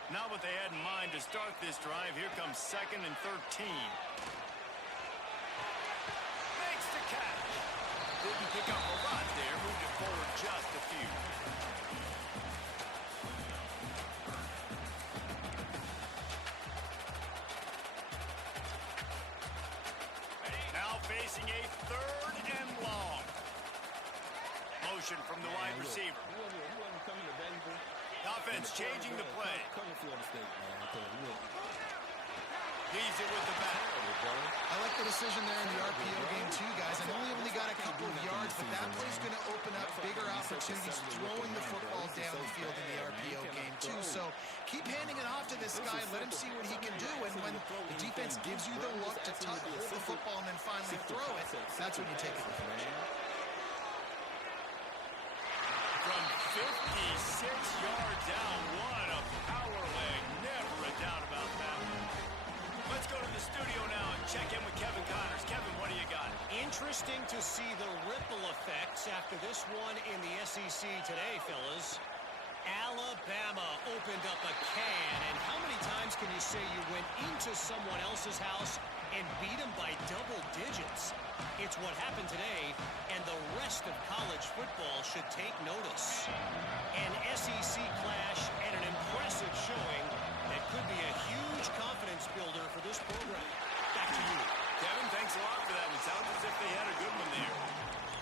Not what they had in mind to start this drive. Here comes 2nd and 13. Makes the catch. Didn't pick up a lot there. Moved it forward just a few. Now facing a 3rd and long. Motion from the wide receiver. Offense changing the play. Leaves it with the back. I like the decision there in the RPO game too, guys. I know he only got a couple of yards, but that play's going to open up bigger opportunities throwing the football down the field in the RPO game too. So keep handing it off to this guy. Let him see what he can do. And when the defense gives you the look to hold the football and then finally throw it, that's when you take it. From 56 yards down, what a power leg. Never a doubt about that. Let's go to the studio now and check in with Kevin Connors. Kevin, what do you got? Interesting to see the ripple effects after this one in the SEC today, fellas. Alabama opened up a can, and how many times can you say you went into someone else's house and beat them by double digits? It's what happened today, and the rest of college football should take notice. An SEC clash and an impressive showing that could be a huge confidence builder for this program. Back to you. Kevin, thanks a lot for that. It sounds as if they had a good one there.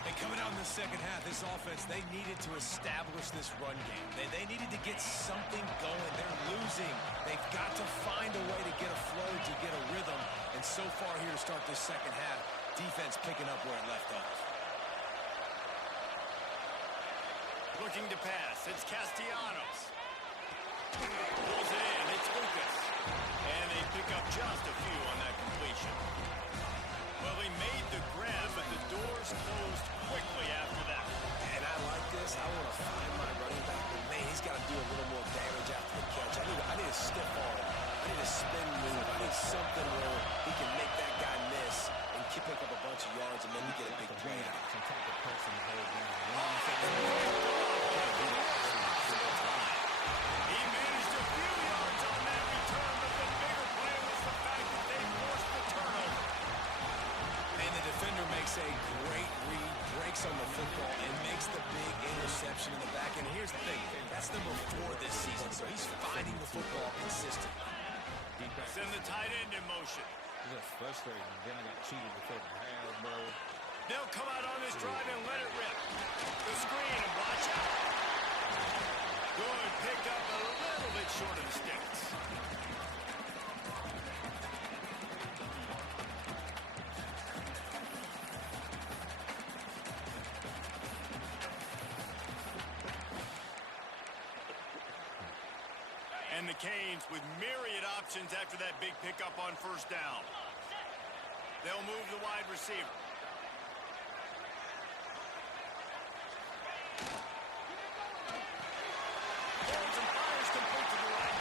And coming out in the second half, this offense, they needed to establish this run game. They needed to get something going. They're losing. They've got to find a way to get a flow, to get a rhythm. And so far here to start this second half, defense picking up where it left off. Looking to pass. It's Castellanos. Pulls it in. It's Lucas. And they pick up just a few on that completion. Well, he made the grab, but the doors closed quickly after that. And I like this. I want to find my running back, but man, he's got to do a little more damage after the catch. I need a stiff arm. I need a spin move. I need something where he can make that guy miss and pick up a bunch of yards and maybe get a big play out. He managed a few yards on that return, but the bigger play was the fact that they forced the turnover. And the defender makes a great read, breaks on the football, and makes the big interception in the back. And here's the thing, that's number 4 this season, so he's finding the football consistently. Send the tight end in motion. That's frustrating. Then I got cheated before the half, bro. They'll come out on this drive and let it rip. The screen and watch out. Good pick up a little bit short of the sticks. And the Canes with myriad options after that big pickup on first down. They'll move the wide receiver. Holds and fires complete to the right.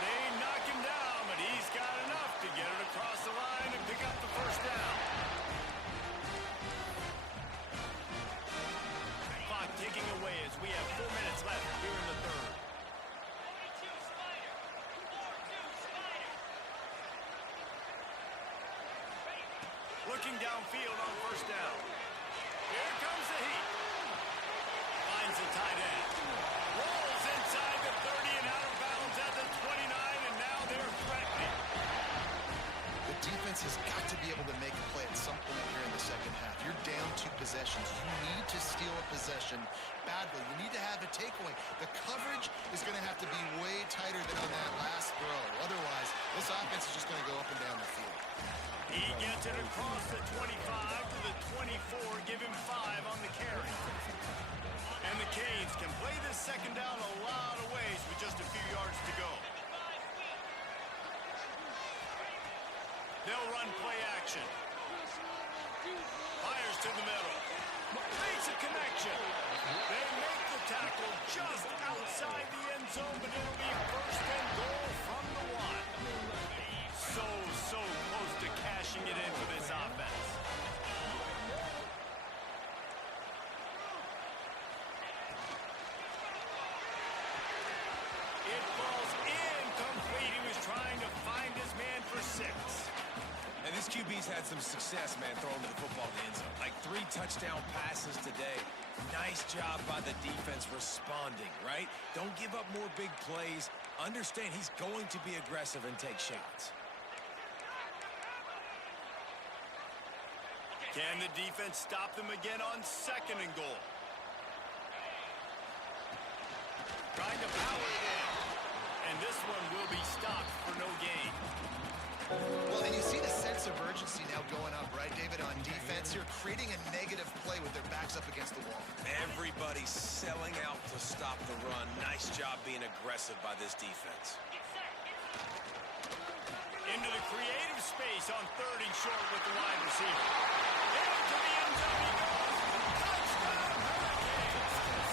They knock him down, but he's got enough to get it across the line and pick up the first down. Clock ticking away as we have 4 minutes left here in the third. Looking downfield on first down. Here comes the heat. Finds the tight end. Rolls inside the 30 and out of bounds at the 29, and now they're threatening. The defense has got to be able to make a play at some point here in the second half. You're down 2 possessions. You need to steal a possession badly. You need to have a takeaway. The coverage is going to have to be way tighter than on that last throw. Otherwise, this this offense is just going to go up and down the field. He gets it across the 25 to the 24, give him 5 on the carry. And the Canes can play this second down a lot of ways with just a few yards to go. They'll run play action. Fires to the middle. Makes a connection. They make the tackle just outside the end zone, but it'll be first and goal from the 1. So close to cashing it in for this offense. It falls incomplete. He was trying to find his man for 6. And this QB's had some success, man, throwing the football in the end zone. Like 3 touchdown passes today. Nice job by the defense responding, right? Don't give up more big plays. Understand he's going to be aggressive and take shots. Can the defense stop them again on 2nd and goal? Trying to power it in. And this one will be stopped for no gain. Well, and you see the sense of urgency now going up, right, David, on defense. You're creating a negative play with their backs up against the wall. Everybody's selling out to stop the run. Nice job being aggressive by this defense. Into the creative space on 3rd and short with the wide receiver. Into the end zone he goes. Touchdown, Hurricanes!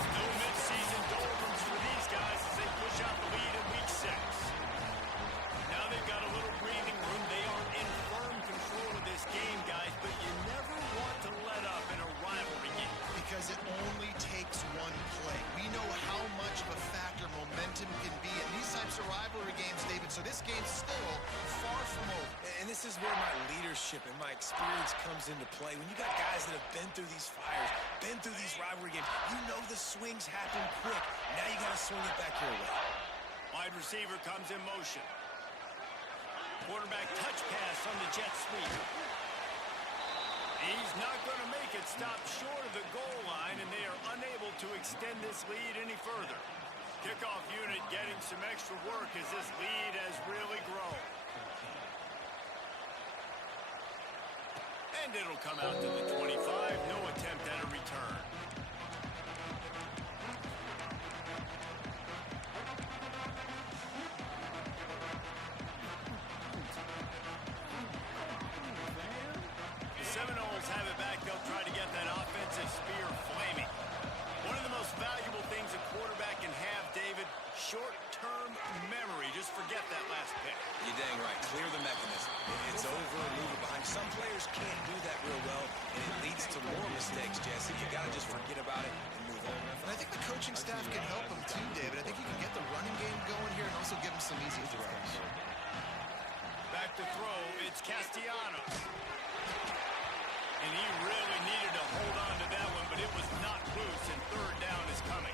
Still mid-season doldrums for these guys as they push out the lead in week 6. Now they've got a little breathing room. They are in firm control of this game, guys, but you never want to let up in a rivalry game. Because it only takes one play. We know how much of a factor momentum can be in these types of rivalry games, David, so this game's still far from over. And this is where my leadership and my experience comes into play. When you got guys that have been through these fires, been through these rivalry games, you know the swings happen quick. Now you got to swing it back your way. Wide receiver comes in motion. Quarterback touch pass on the jet sweep. He's not going to make it. Stop short of the goal line, and they are unable to extend this lead any further. Kickoff unit getting some extra work as this lead has really grown. And it'll come out to the 25. No attempt at a return. Seminoles have it back. They'll try to get that offensive spear flaming. One of the most valuable things a quarterback can have, David, short-term memory. Just forget that last pick. You're dang right. Clear the mechanism. It's over and move it behind. Some players can't do that real well, and it leads to more mistakes, Jesse. You got to just forget about it and move on. And I think the coaching staff can help him too, David. I think he can get the running game going here and also give him some easy throws. Back to throw. It's Castellanos. And he really needed to hold on to that one, but it was not loose, and 3rd down is coming.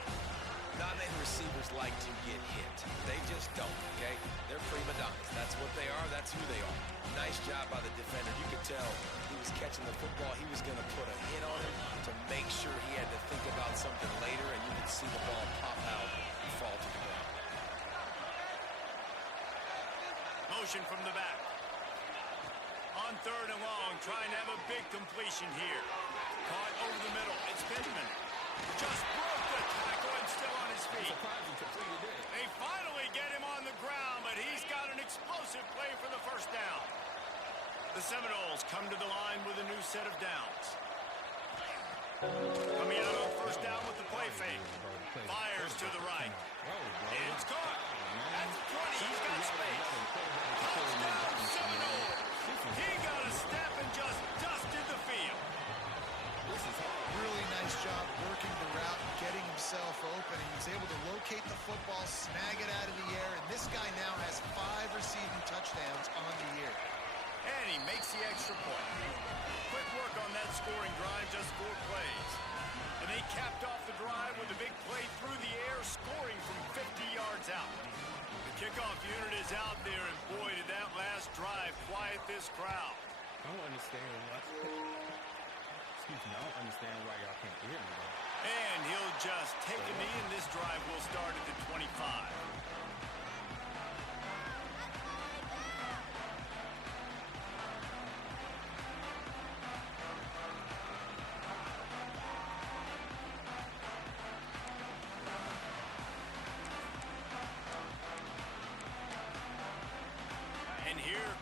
Not many receivers like to get hit. They just don't, okay? They're prima donnas. That's what they are. That's who they are. Nice job by the defender. You could tell he was catching the football. He was going to put a hit on him to make sure he had to think about something later, and you could see the ball pop out and fall to the ground. Motion from the back. On 3rd and long, trying to have a big completion here. Caught over the middle. It's Pittman. Just broke the tackle and still on his feet. They finally get him on the ground, but he's got an explosive play for the 1st down. The Seminoles come to the line with a new set of downs. Coming out on 1st down with the play fake. Fires to the right. It's caught. At the 20, he's got space. Touchdown, Seminoles. He got a step and just dusted the field. Really nice job working the route, getting himself open, and he was able to locate the football, snag it out of the air, and this guy now has 5 receiving touchdowns on the year. And he makes the extra point. Quick work on that scoring drive, just 4 plays. And they capped off the drive with a big play through the air, scoring from 50 yards out. The kickoff unit is out there, and boy, did that last drive quiet this crowd. I don't understand why. Excuse me, I don't understand why y'all can't hear me. And he'll just take a knee, and this drive will start at the 25.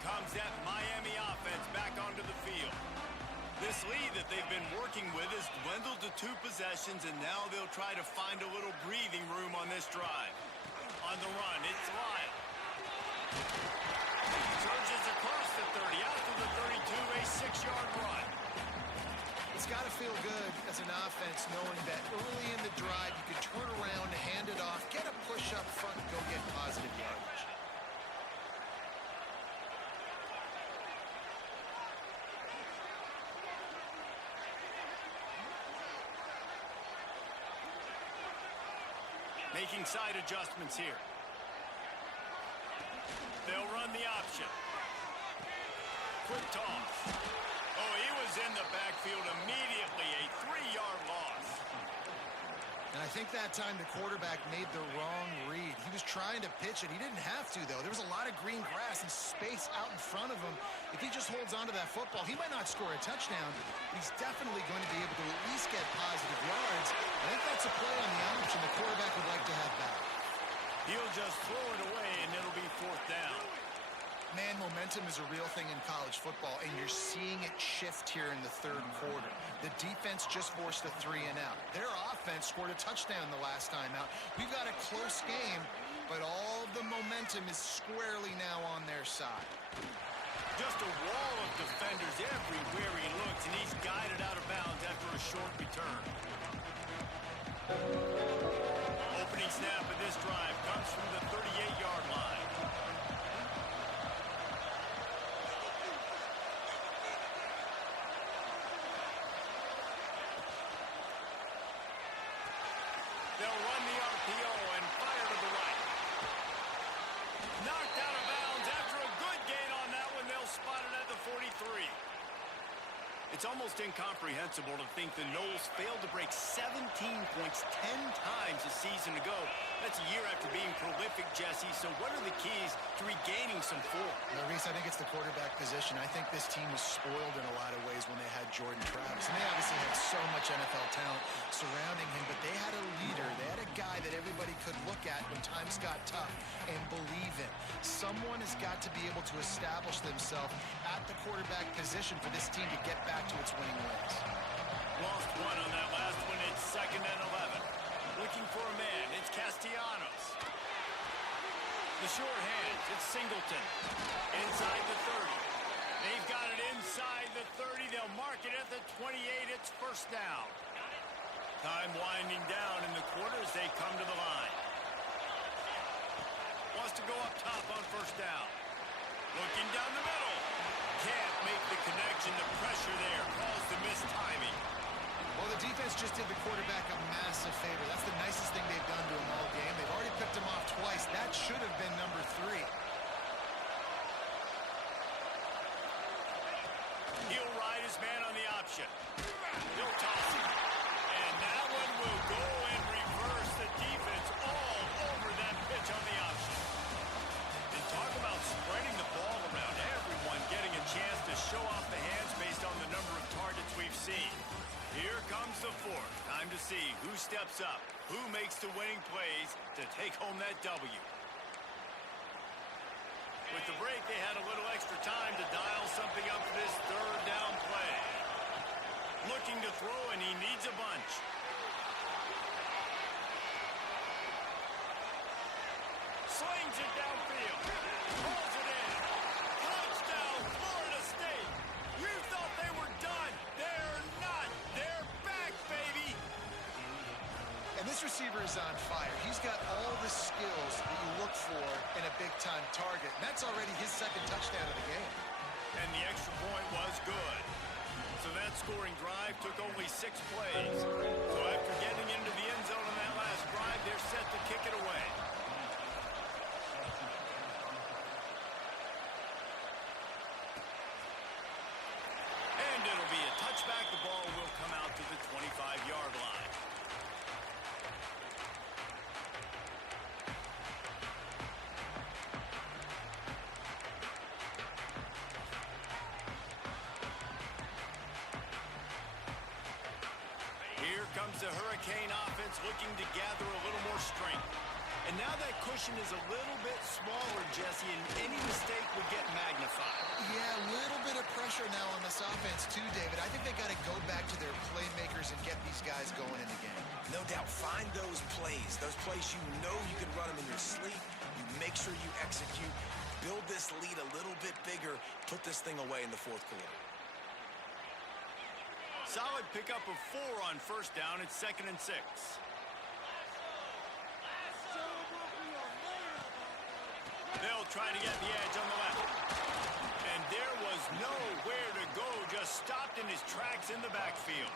comes that Miami offense back onto the field. This lead that they've been working with has dwindled to 2 possessions, and now they'll try to find a little breathing room on this drive. On the run, it's Lyle. Surges across the 30, out to the 32, a 6-yard run. It's got to feel good as an offense knowing that early in the drive you can turn around, hand it off, get a push up front, and go get positive yardage. Making side adjustments here. They'll run the option. Quick toss. Oh, he was in the backfield immediately. A 3-yard loss. And I think that time the quarterback made the wrong read. He was trying to pitch it. He didn't have to, though. There was a lot of green grass and space out in front of him. If he just holds on to that football, he might not score a touchdown, but he's definitely going to be able to at least get positive yards. I think that's a play on the option the quarterback would like to have back. He'll just throw it away, and it'll be 4th down. Man, momentum is a real thing in college football, and you're seeing it shift here in the 3rd quarter. The defense just forced a 3-and-out. Their offense scored a touchdown the last time out. We've got a close game, but all of the momentum is squarely now on their side. Just a wall of defenders everywhere he looks, and he's guided out of bounds after a short return. Opening snap of this drive comes from the 38-yard line. They'll run the RPO and fire to the right. Knocked out of bounds after a good gain on that one. They'll spot it at the 43. It's almost incomprehensible to think the Noles failed to break 17 points 10 times a season ago. That's a year after being prolific, Jesse. So what are the keys to regaining some form? Well, Reese, I think it's the quarterback position. I think this team was spoiled in a lot of ways when they had Jordan Travis. And they obviously had so much NFL talent surrounding him, but they had a leader. They had a guy that everybody could look at when times got tough and believe in. Someone has got to be able to establish themselves at the quarterback position for this team to get back to its winning ways. Lost one on that last one. It's 2nd and 11. Looking for a man. It's Castellanos. The short hands. It's Singleton. Inside the 30. They've got it inside the 30. They'll mark it at the 28. It's 1st down. Time winding down in the quarter as they come to the line. Wants to go up top on 1st down. Looking down the middle. Can't make the connection. The pressure there caused the missed timing. Well, the defense just did the quarterback a massive favor. That's the nicest thing they've done to him all game. They've already picked him off twice. That should have been number 3. He'll ride his man on the option. He'll toss it. And that one will go and reverse the defense all over that pitch on the option. And talk about spreading the ball around. Everyone getting a chance to show off the hands based on the number of targets we've seen. Here comes the 4th. Time to see who steps up, who makes the winning plays to take home that W. With the break, they had a little extra time to dial something up for this 3rd down play. Looking to throw, and he needs a bunch. Slings it downfield. Pulls it in. Touchdown, Florida State. You thought they were done. They're not. They're back, baby. And this receiver is on fire. He's got all the skills that you look for in a big-time target. And that's already his 2nd touchdown of the game. And the extra point was good. So that scoring drive took only 6 plays. So after getting into the end zone on that last drive, they're set to kick it away. And it'll be a touchback. The ball will come out to the 25-yard line. Here comes the Hurricane offense looking to gather a little more strength. And now that cushion is a little bit smaller, Jesse, and any mistake would get magnified. Yeah, a little bit of pressure now on this offense too, David. I think they got to go back to their playmakers and get these guys going in the game. No doubt, find those plays you know you can run them in your sleep. You make sure you execute, build this lead a little bit bigger, put this thing away in the fourth quarter. Solid pickup of 4 on first down. It's 2nd and 6. They'll try to get the edge on the left. And there was nowhere to go, just stopped in his tracks in the backfield.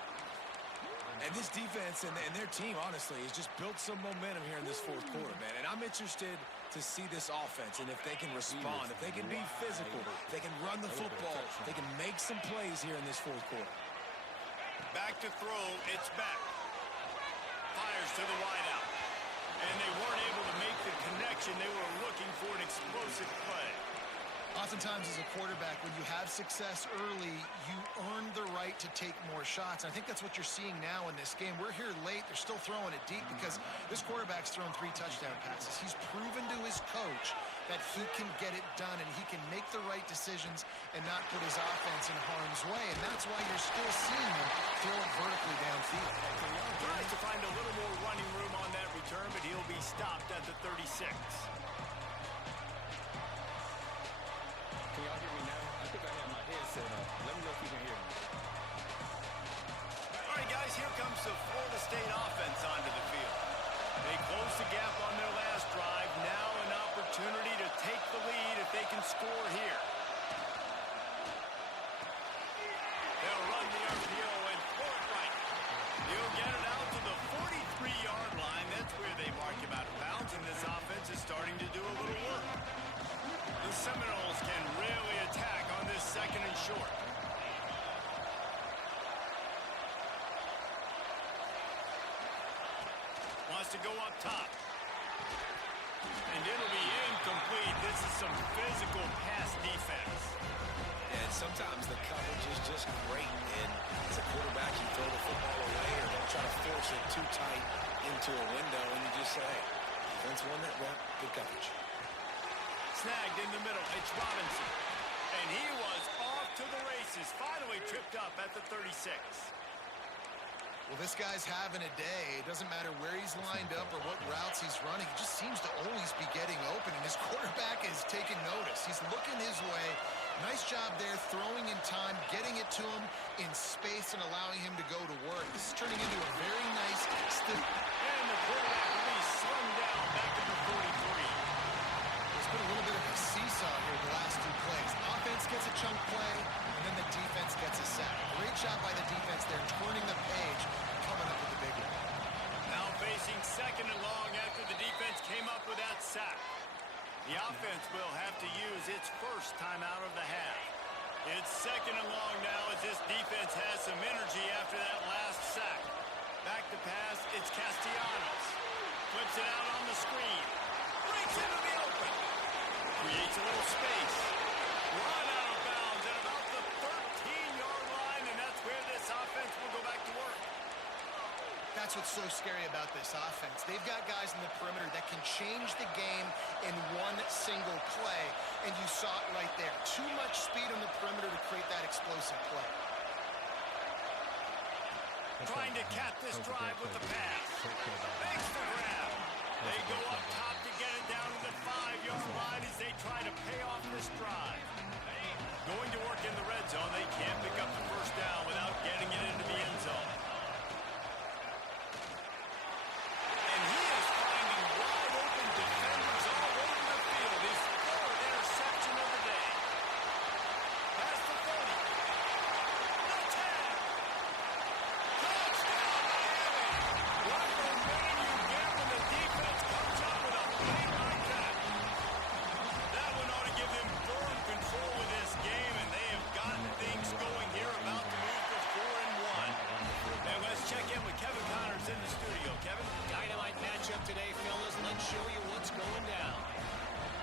And this defense and their team, honestly, has just built some momentum here in this fourth quarter, man. And I'm interested to see this offense and if they can respond, if they can be physical, if they can run the football, they can make some plays here in this fourth quarter. Back to throw, it's back. Fires to the wideout. And they weren't able to make the connection. They were looking for an explosive play. Oftentimes as a quarterback, when you have success early, you earn the right to take more shots. And I think that's what you're seeing now in this game. We're here late. They're still throwing it deep because this quarterback's thrown 3 touchdown passes. He's proven to his coach that he can get it done and he can make the right decisions and not put his offense in harm's way. And that's why you're still seeing him throw it vertically downfield. Tries to find a little more running room on that return, but he'll be stopped at the 36. Can y'all hear me now? I think I have my headset on. Let me know if you can hear me. All right, guys, here comes the Florida State offense onto the field. They close the gap on their last drive. Now an opportunity to take the lead if they can score here. They'll run the RPO and throw it right. He'll get it out to the 43-yard line. That's where they mark him out of bounds, and this offense is starting to do a little work. The Seminoles can really attack on this 2nd and short. Wants to go up top. And it'll be incomplete. This is some physical pass defense. And sometimes the coverage is just great. And as a quarterback, you throw the football away or don't try to force it too tight into a window, and you just say, hey, defense won that rep, good coverage. Snagged in the middle. It's Robinson. And he was off to the races. Finally tripped up at the 36. Well, this guy's having a day. It doesn't matter where he's lined up or what routes he's running. He just seems to always be getting open, and his quarterback is taking notice. He's looking his way. Nice job there, throwing in time, getting it to him in space and allowing him to go to work. This is turning into a very nice stiff. And the quarterback will be slung down back to the 43. It's been a little bit of a seesaw here the last 2 plays. Offense gets a chunk play, and then the defense gets a sack. Great job by the defense there, turning the page, coming up with the big one. Now facing 2nd and long after the defense came up with that sack. The offense will have to use its first timeout of the half. It's 2nd and long now as this defense has some energy after that last sack. Back to pass, it's Castellanos. Flips it out on the screen. Breaks into the open. Creates a little space. Run out of bounds at about the 13-yard line, and that's where this offense will go back to work. That's what's so scary about this offense. They've got guys in the perimeter that can change the game in one single play, and you saw it right there. Too much speed on the perimeter to create that explosive play. Trying to cap this drive with the pass. Makes the grab. They go up top to get it down to the 5-yard line as they try to pay off this drive. Going to work in the red zone. They can't pick up the first down without getting it into the end zone. And he is finding wide open defenders all over the field. His 4th interception of the day. Past the 30. The 10. Touchdown, Miami. What momentum you get when the defense comes up with a play like that. That one ought to give them firm control of this game, and they have gotten things going here, about to move to 4-1. And let's check in with Kevin Connors in the studio. Kevin? Dynamite matchup today, fellas. Let's show you what's going down.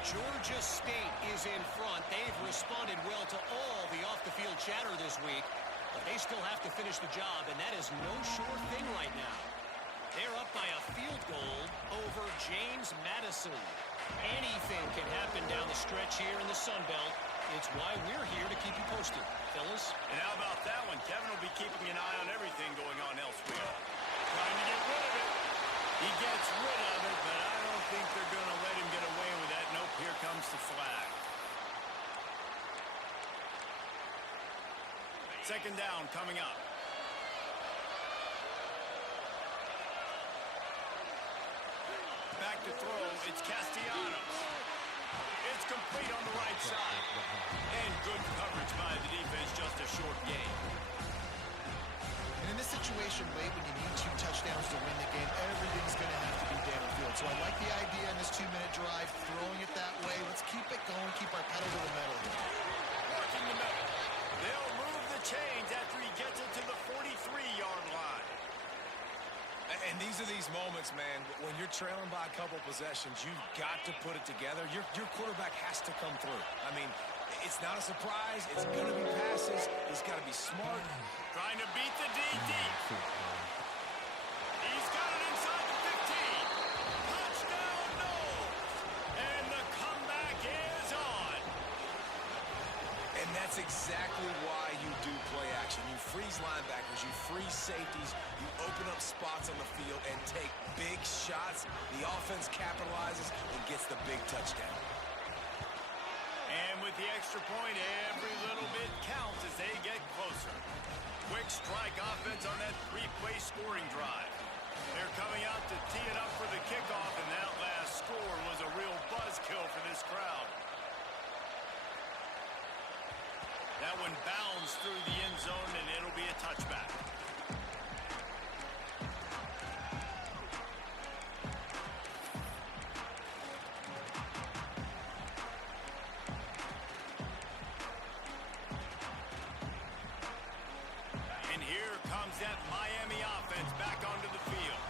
Georgia State is in front. They've responded well to all the off-the-field chatter this week, but they still have to finish the job, and that is no sure thing right now. They're up by a field goal over James Madison. Anything can happen down the stretch here in the Sun Belt. It's why we're here to keep you posted, fellas. And how about that one? Kevin will be keeping an eye on everything going on elsewhere. Trying to get rid of it. He gets rid of it, but I don't think they're going to let him get away with that. Nope, here comes the flag. Second down coming up. Back to throw, it's Castellanos. It's complete on the right side. And good coverage by the defense, just a short gain. And in this situation, late when you need 2 touchdowns to win the game, everything's going to have to be downfield. So I like the idea in this 2-minute drive, throwing it that way. Let's keep it going, keep our pedal to the metal here. Working the middle. They'll move the chains after he gets it to the 43-yard line. And these are these moments, man, when you're trailing by a couple possessions, you've got to put it together. Your quarterback has to come through. I mean, it's not a surprise. It's going to be passes. He's got to be smart. Trying to beat the DD. He's got it inside the 15. Touchdown, Knowles. And the comeback is on. And that's exactly why you do play action. You freeze linebackers, you freeze safeties, you open up spots on the field and take big shots. The offense capitalizes and gets the big touchdown. And with the extra point, every little bit counts as they get closer. Quick strike offense on that 3-play scoring drive. They're coming out to tee it up for the kickoff, and that last score was a real buzzkill for this crowd. That one bounds through the end zone, and it'll be a touchback. And here comes that Miami offense back onto the field.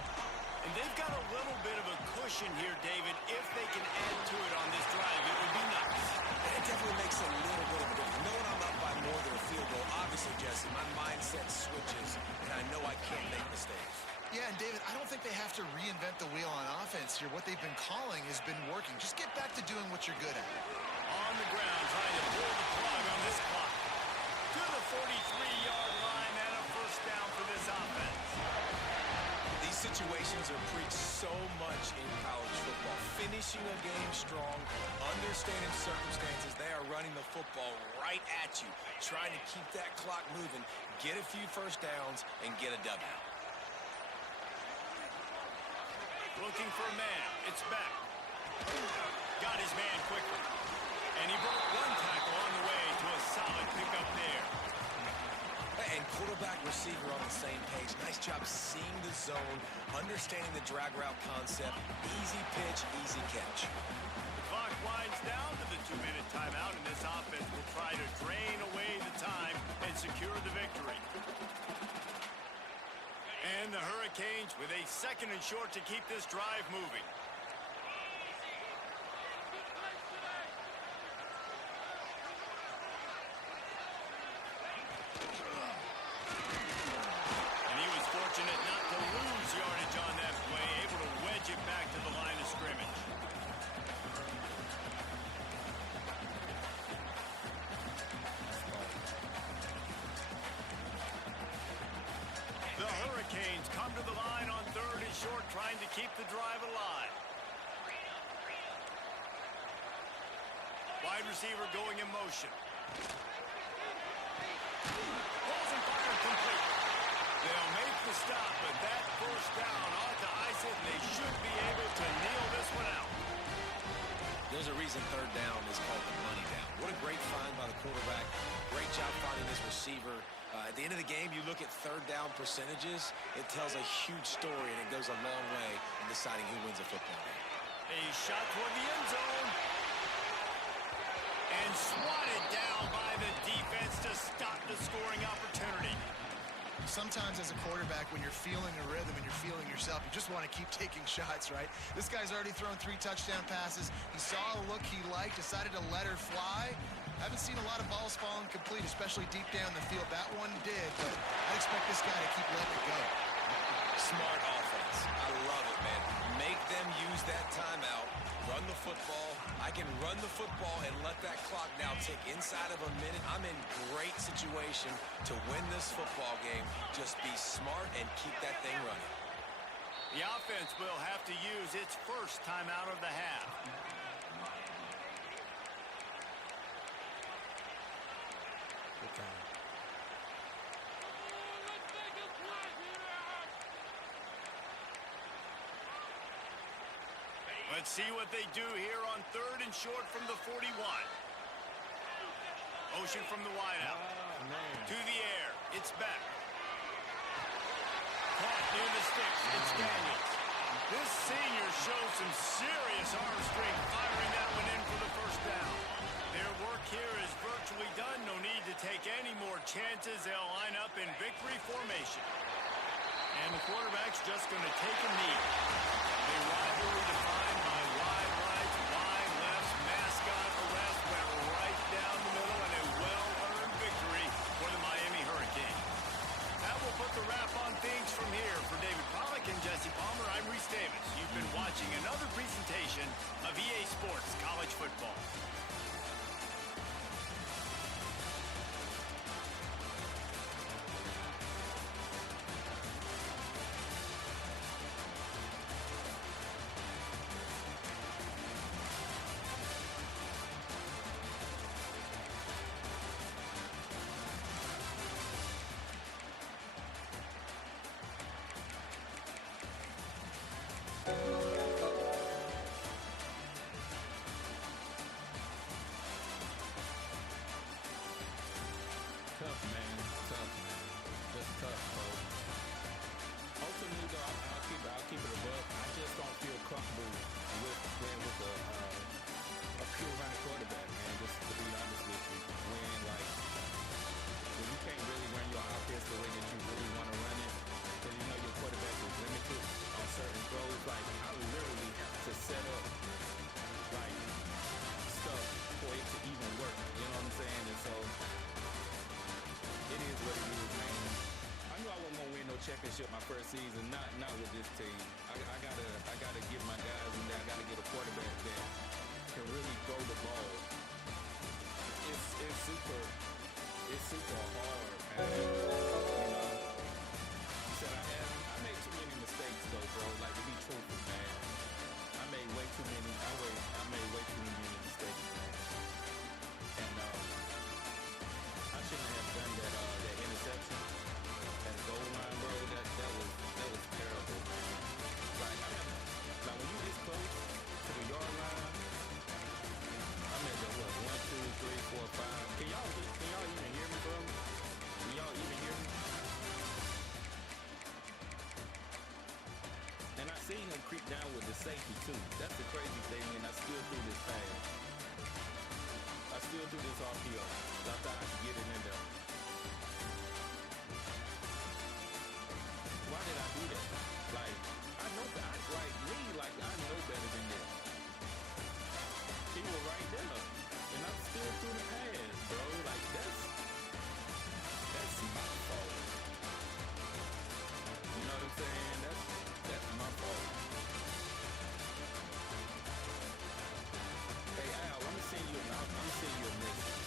And they've got a little bit of a cushion here, David. If they can add to it on this drive, it would be nice. And it definitely makes a little bit of a difference. Knowing I'm up by more than a field goal, obviously, Jesse, my mindset switches, and I know I can't make mistakes. Yeah, and David, I don't think they have to reinvent the wheel on offense here. What they've been calling has been working. Just get back to doing what you're good at. On the ground, trying to pull the plug on this clock. To the 43-yard line and a first down for this offense. These situations are preached so much in college football. Finishing a game strong, understanding circumstances. They are running the football right at you, trying to keep that clock moving, get a few first downs, and get a W. Looking for a man. It's Beck. Got his man quickly. And he broke one tackle on the way to a solid pickup there. And quarterback receiver on the same page. Nice job seeing the zone, understanding the drag route concept. Easy pitch, easy catch. The clock winds down to the 2-minute timeout, and this offense will try to drain away the time and secure the victory. And the Hurricanes with a second and short to keep this drive moving. And he was fortunate not to lose yardage on that play, able to wedge it back to the line of scrimmage. The Hurricanes come to the line on 3rd and short, trying to keep the drive alive. Wide receiver going in motion. Balls and fire complete. They'll make the stop, but that first down ought to ice it, and they should be able to nail this one out. There's a reason 3rd down is called the money down. What a great find by the quarterback. Great job finding this receiver. At the end of the game, you look at 3rd down percentages. It tells a huge story, and it goes a long way in deciding who wins a football game. A shot toward the end zone. And swatted down by the defense to stop the scoring opportunity. Sometimes as a quarterback, when you're feeling a rhythm and you're feeling yourself, you just want to keep taking shots, right? This guy's already thrown 3 touchdown passes. He saw a look he liked, decided to let her fly. Haven't seen a lot of balls falling complete, especially deep down the field. That one did, but I'd expect this guy to keep letting it go. Smart offense. I love it, man. Make them use that timeout. Run the football. I can run the football and let that clock now tick inside of a minute. I'm in great situation to win this football game. Just be smart and keep that thing running. The offense will have to use its first timeout of the half. Let's see what they do here on 3rd and short from the 41. Motion from the wideout. To the air. It's back. Caught near the sticks. It's Daniels. This senior shows some serious arm strength firing that one in for the first down. Their work here is virtually done. No need to take any more chances. They'll line up in victory formation. And the quarterback's just going to take a knee. A rivalry defined by wide rights, wide lefts, mascot arrest went right down the middle, and a well-earned victory for the Miami Hurricanes. That will put the wrap on things from here. For David Pollack and Jesse Palmer, I'm Reese Davis. You've been watching another presentation of EA Sports College Football. Championship my first season, not with this team. I gotta get my guys in there. I gotta get a quarterback that can really throw the ball. It's super hard, man. You know, you said I made too many mistakes though, bro. Like, to be truthful, man. I made way too many mistakes, man. And I shouldn't have done that interception. That goal line, bro, that was terrible, man. Like when you this close to the yard line, I'm at the 1, 2, 3, 4, 5. Can y'all even hear me, bro? Can y'all even hear me? And I seen him creep down with the safety too. That's the crazy thing, and I still threw this pass. I still threw this RPO. I thought I could get it in there. Why did I do that? Like, I know better than this. He was right there, and I still threw the pass, bro. Like, that's my fault. You know what I'm saying? That's my fault. Hey, Al, I'm gonna send you a message.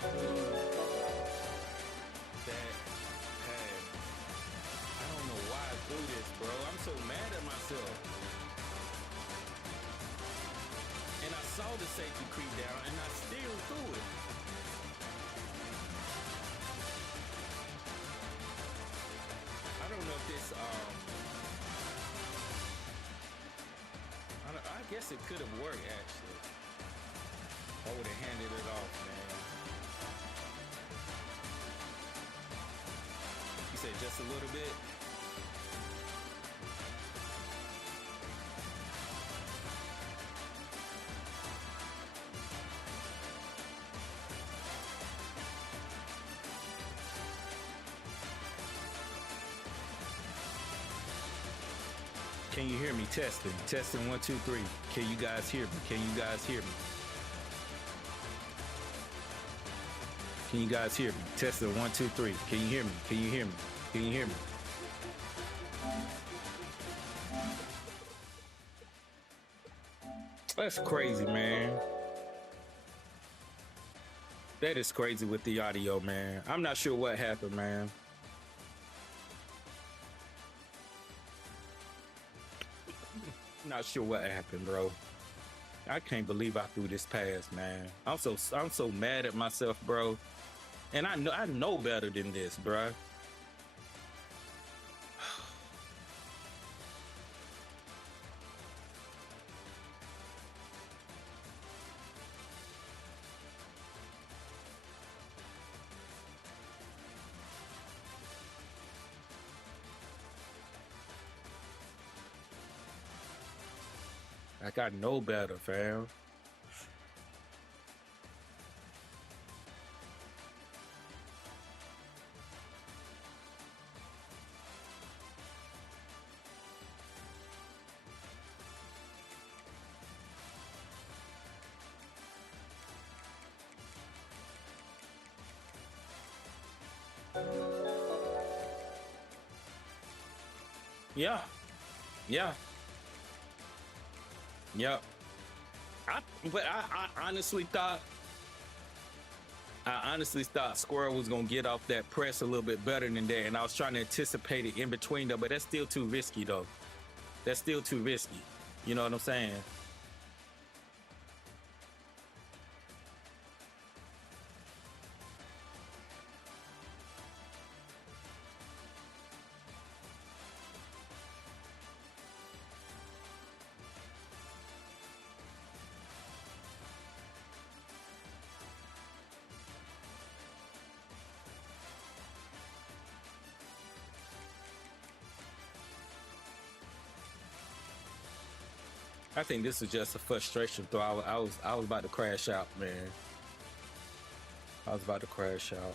that has. I don't know why I do this, bro. I'm so mad at myself. And I saw the safety creep down, and I still threw it. I don't know if this, I guess it could have worked, actually. I would have handed it off, man. You said just a little bit? Can you hear me? Testing. Testing 1, 2, 3. Can you guys hear me? Can you guys hear me? Can you guys hear me? Testing 1, 2, 3. Can you hear me? Can you hear me? Can you hear me? That's crazy, man. That is crazy with the audio, man. I'm not sure what happened, man. Not sure what happened, bro. I can't believe I threw this pass, man. I'm so mad at myself, bro. And I know better than this, bro. Like, I know better, fam. Yeah. Yeah. Yep. But I honestly thought Squirrel was gonna get off that press a little bit better than that, and I was trying to anticipate it in between though, but that's still too risky though. That's still too risky. You know what I'm saying? I think this is just a frustration throw. I was about to crash out, man. I was about to crash out.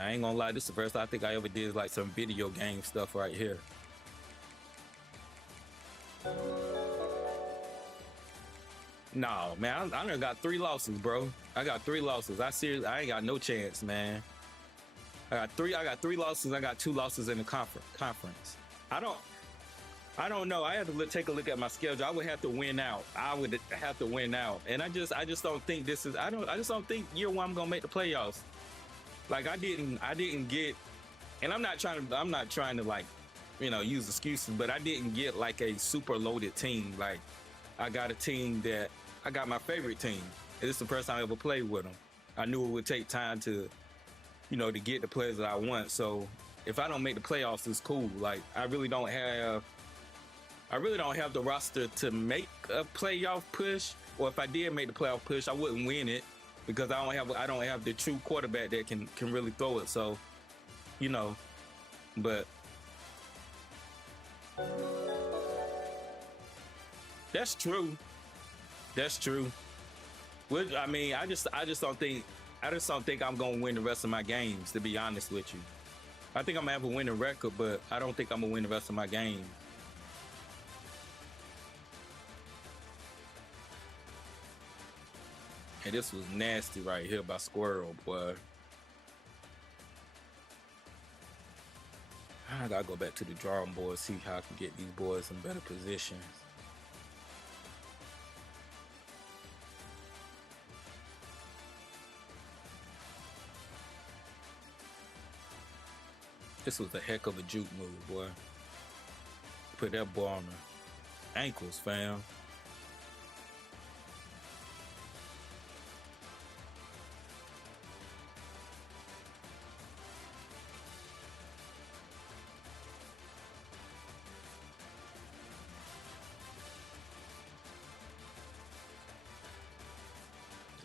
I ain't gonna lie, this is the first I think I ever did like some video game stuff right here. No, man, I done got 3 losses, bro. I got 3 losses. I ain't got no chance, man. I got three losses. I got 2 losses in the conference. I don't know. I have to take a look at my schedule. I would have to win out. And I just don't think this is. I just don't think year 1 I'm gonna make the playoffs. Like I didn't get. And I'm not trying to like, use excuses, but I didn't get like a super loaded team. Like I got a team that. I got my favorite team. This is the first time I ever played with them. I knew it would take time to, to get the players that I want. So if I don't make the playoffs, it's cool. Like I really don't have the roster to make a playoff push. Or if I did make the playoff push, I wouldn't win it because I don't have the true quarterback that can really throw it. So, but that's true. That's true. I mean, I just don't think I'm gonna win the rest of my games. To be honest with you, I think I'm gonna have a winning record, but I don't think I'm gonna win the rest of my games. And this was nasty right here by Squirrel, boy. I gotta go back to the drawing board, see how I can get these boys in better positions. This was a heck of a juke move, boy. Put that boy on the ankles, fam.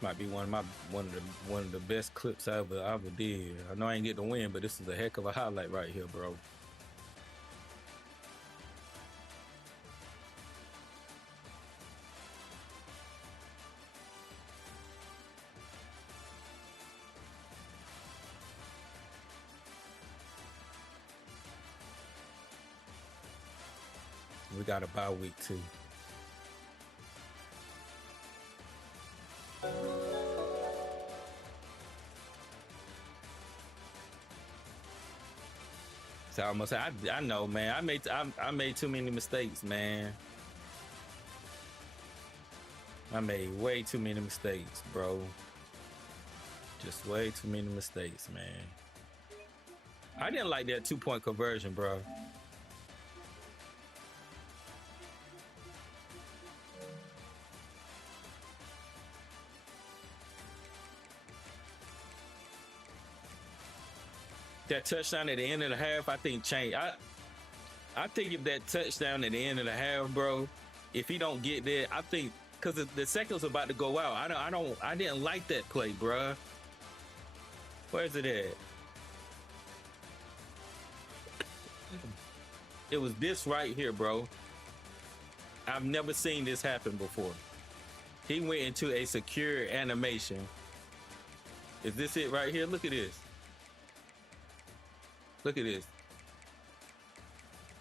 Might be one of the best clips I ever did. I know I ain't get to win, but this is a heck of a highlight right here, bro. We got a bye week too. So I must say, I know, man. I made too many mistakes, man. I made way too many mistakes, bro. Just way too many mistakes, man. I didn't like that 2-point conversion, bro. That touchdown at the end of the half, I think changed. I think if that touchdown at the end of the half, bro, if he don't get there, I think because the seconds about to go out. I didn't like that play, bro. Where's it at? It was this right here, bro. I've never seen this happen before. He went into a secure animation. Is this it right here? Look at this. Look at this.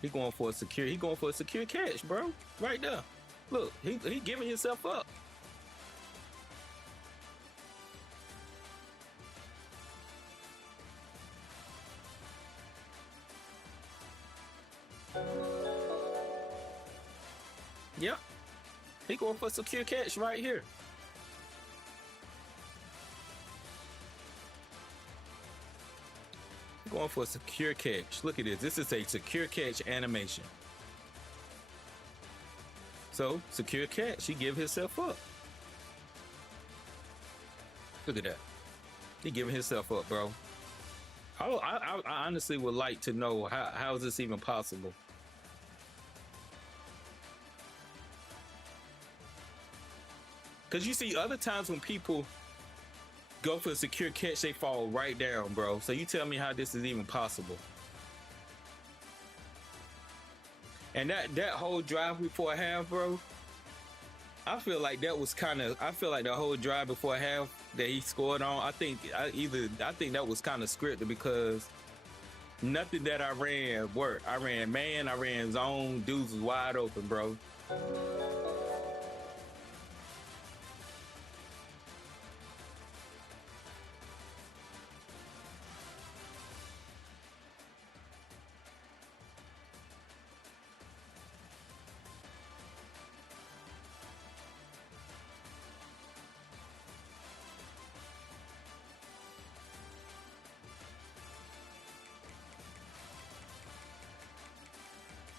He going for a secure catch, bro. Right there. Look, he giving himself up. Yep. He going for a secure catch right here. Going for a secure catch. Look at this. This is a secure catch animation. So, secure catch. He give himself up. Look at that. He giving himself up, bro. I honestly would like to know how is this even possible? Because you see other times when people go for a secure catch, they fall right down, bro. So you tell me how this is even possible. And that whole drive before half, bro, I feel like that was I feel like the whole drive before half that he scored on, I think that was kind of scripted because nothing that I ran worked. I ran man, I ran zone, dudes was wide open, bro.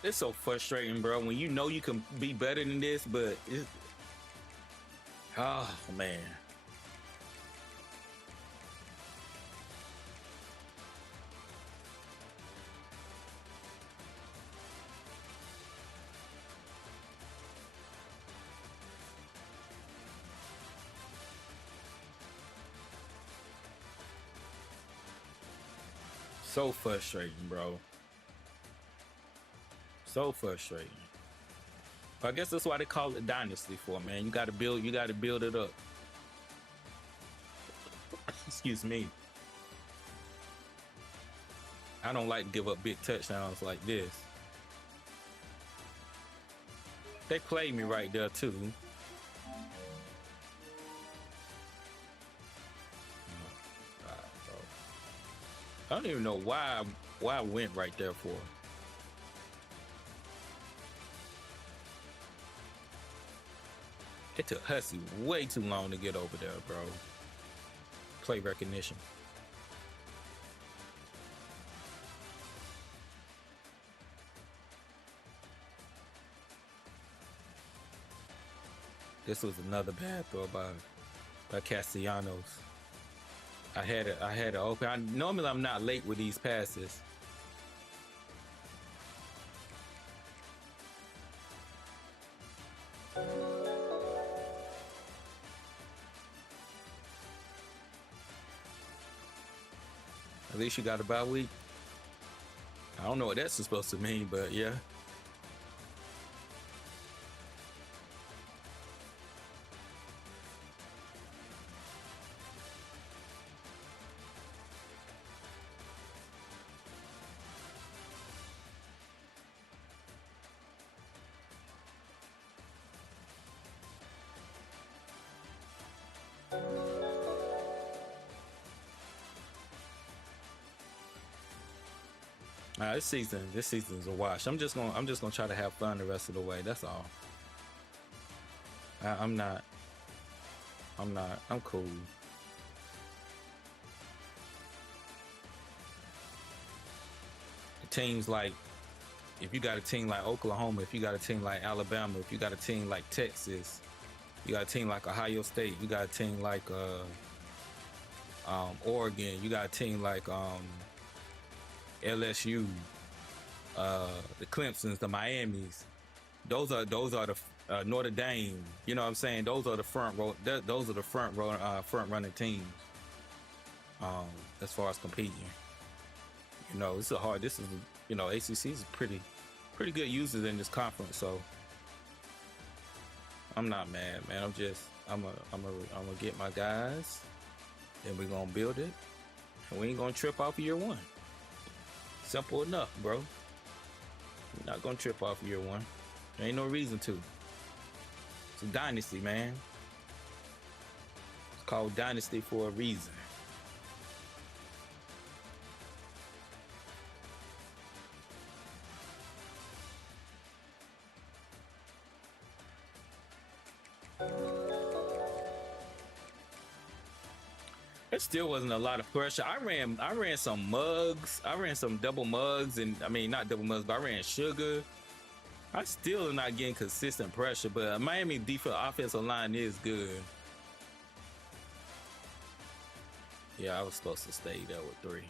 It's so frustrating, bro, when you know you can be better than this, but it's... Oh, man. So frustrating, bro. So frustrating. But I guess that's why they call it Dynasty for, man. You gotta build it up. Excuse me. I don't like to give up big touchdowns like this. They played me right there too. I don't even know why I went right there for. It took Hussey way too long to get over there, bro. Play recognition. This was another bad throw by Castellanos. I had it open. Normally I'm not late with these passes. At least you got a bye week. I don't know what that's supposed to mean, but yeah. This season's a wash. I'm just gonna try to have fun the rest of the way. That's all. I'm cool. Teams like, if you got a team like Oklahoma, if you got a team like Alabama, if you got a team like Texas, you got a team like Ohio State, you got a team like Oregon, you got a team like LSU, the Clemsons, the Miamis. Those are the Notre Dame. You know what I'm saying? Those are the front running teams. As far as competing, you know, this is ACC is pretty good users in this conference. So I'm not mad, man. I'm gonna get my guys, and we're gonna build it, and we ain't gonna trip off year one. Simple enough, bro. We're not gonna trip off year one. There ain't no reason to. It's a dynasty, man. It's called Dynasty for a reason. It still wasn't a lot of pressure. I ran some mugs. I ran some double mugs, and I mean not double mugs, but I ran sugar. I still am not getting consistent pressure, but Miami offensive line is good. Yeah, I was supposed to stay there with 3.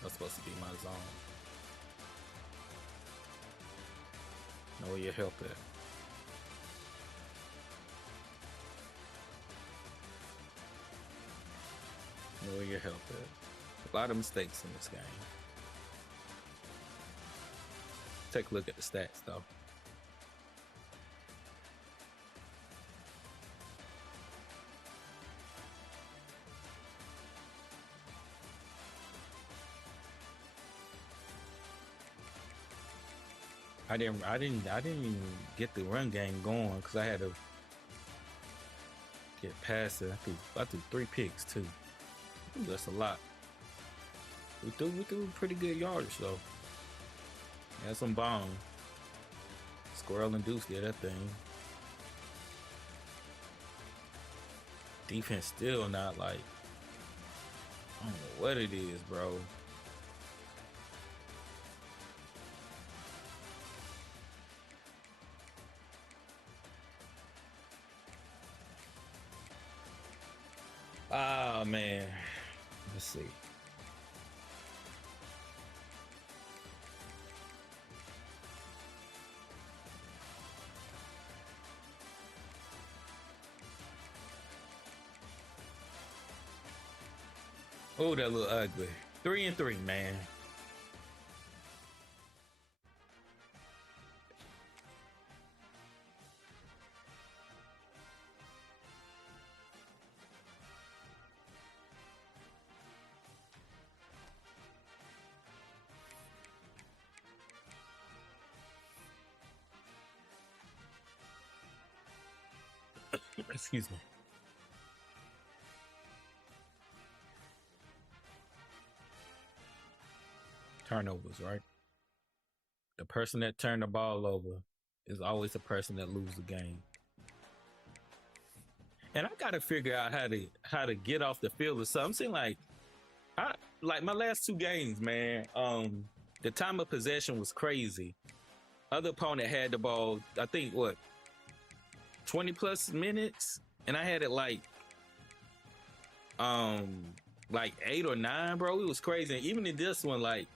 That's supposed to be my zone. Know where your help at. Know where your help at. A lot of mistakes in this game. Take a look at the stats, though. I didn't even get the run game going because I had to get past it. I threw 3 picks too. That's a lot. We threw pretty good yardage though. Had some bomb. Squirrel and Deuce did that thing. Defense still not like, I don't know what it is, bro. Ah, man. Let's see. Oh, that look ugly. 3-3, man. Excuse me. turnovers, right? The person that turned the ball over is always the person that loses the game. And I got to figure out how to get off the field or something. Seem like my last 2 games, man. The time of possession was crazy. Other opponent had the ball, I think 20 plus minutes, and I had it like 8 or 9, bro. It was crazy. And even in this one, like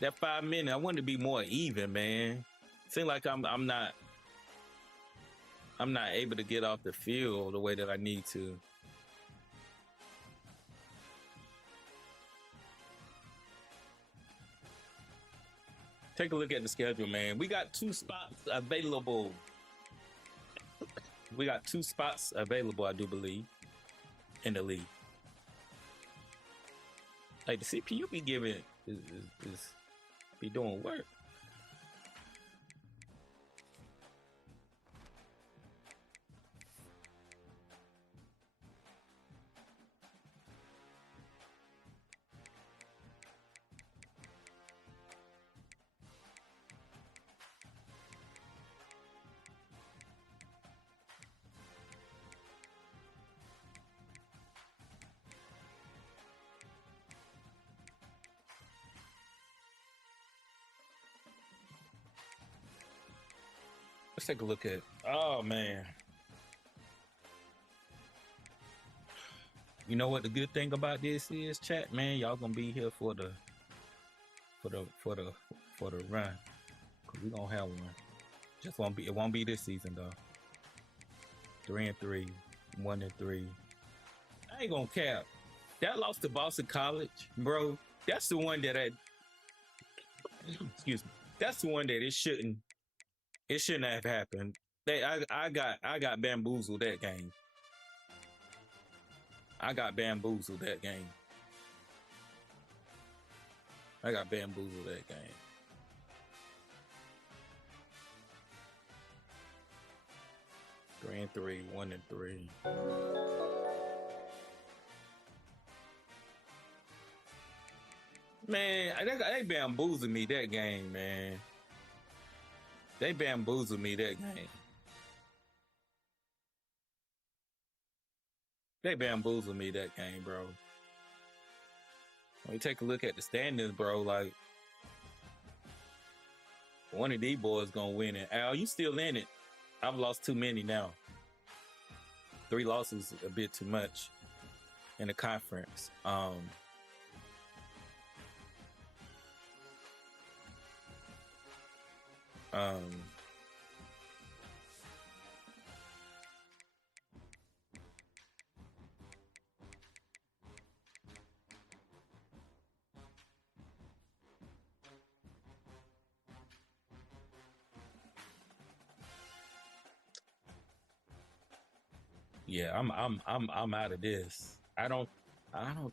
that 5 minute, I wanted to be more even, man. Seems like I'm not able to get off the field the way that I need to. Take a look at the schedule, man. We got 2 spots available. We got 2 spots available, I do believe, in the league. Like the CPU be giving is be doing work. Let's take a look at. Oh man, you know what the good thing about this is, chat, man. Y'all gonna be here for the run, cause we gonna have one. It won't be this season though. 3-3, 1-3. I ain't gonna cap. That loss to Boston College, bro. That's the one that excuse me. That's the one that it shouldn't have happened. I got bamboozled that game. I got bamboozled that game. 3-3, 1-3. Man, they bamboozled me that game, man. They bamboozled me that game. Bro. When you take a look at the standings, bro, like one of these boys gonna win it. Al, you still in it. I've lost too many now. 3 losses a bit too much in the conference. Yeah, I'm out of this. I don't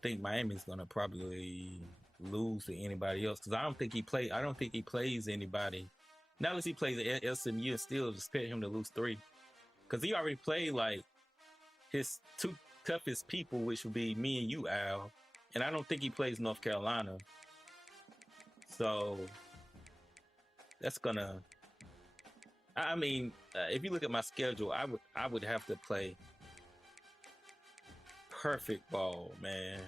think Miami's gonna probably lose to anybody else because I don't think he plays anybody. Not unless he plays at SMU and still expect him to lose 3. Because he already played like his 2 toughest people, which would be me and you, Al. And I don't think he plays North Carolina. So that's gonna. I mean, if you look at my schedule, I would have to play perfect ball, man.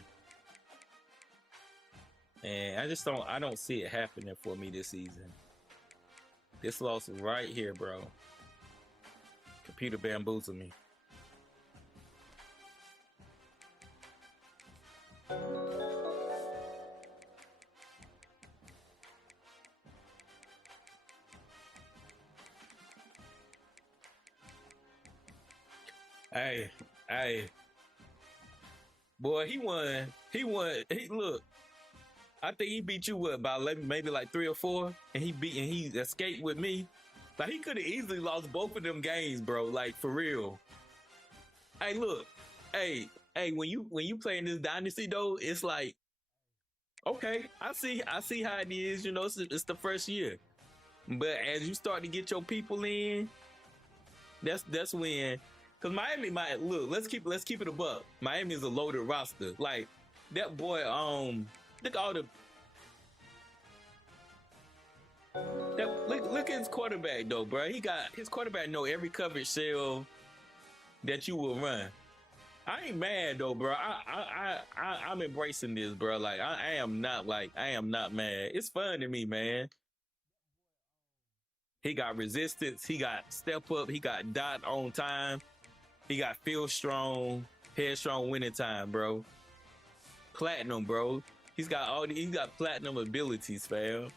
And I don't see it happening for me this season. This loss is right here, bro. Computer bamboozled me. Hey. Boy, he won. Look. I think he beat you about maybe like 3 or 4, and he escaped with me. Like he could have easily lost both of them games, bro. Like for real. Hey, look. Hey, when you play in this Dynasty though, it's like, okay, I see how it is. You know, it's the first year, but as you start to get your people in, that's when. Cause Miami look. Let's keep it a buck. Miami is a loaded roster. Like that boy. Look at all the. Look at his quarterback though, bro. His quarterback know every coverage cell that you will run. I ain't mad though, bro. I'm embracing this, bro. Like I am not mad. It's fun to me, man. He got resistance. He got step up. He got dot on time. He got feel strong, headstrong winning time, bro. Platinum, bro. He's got platinum abilities, fam.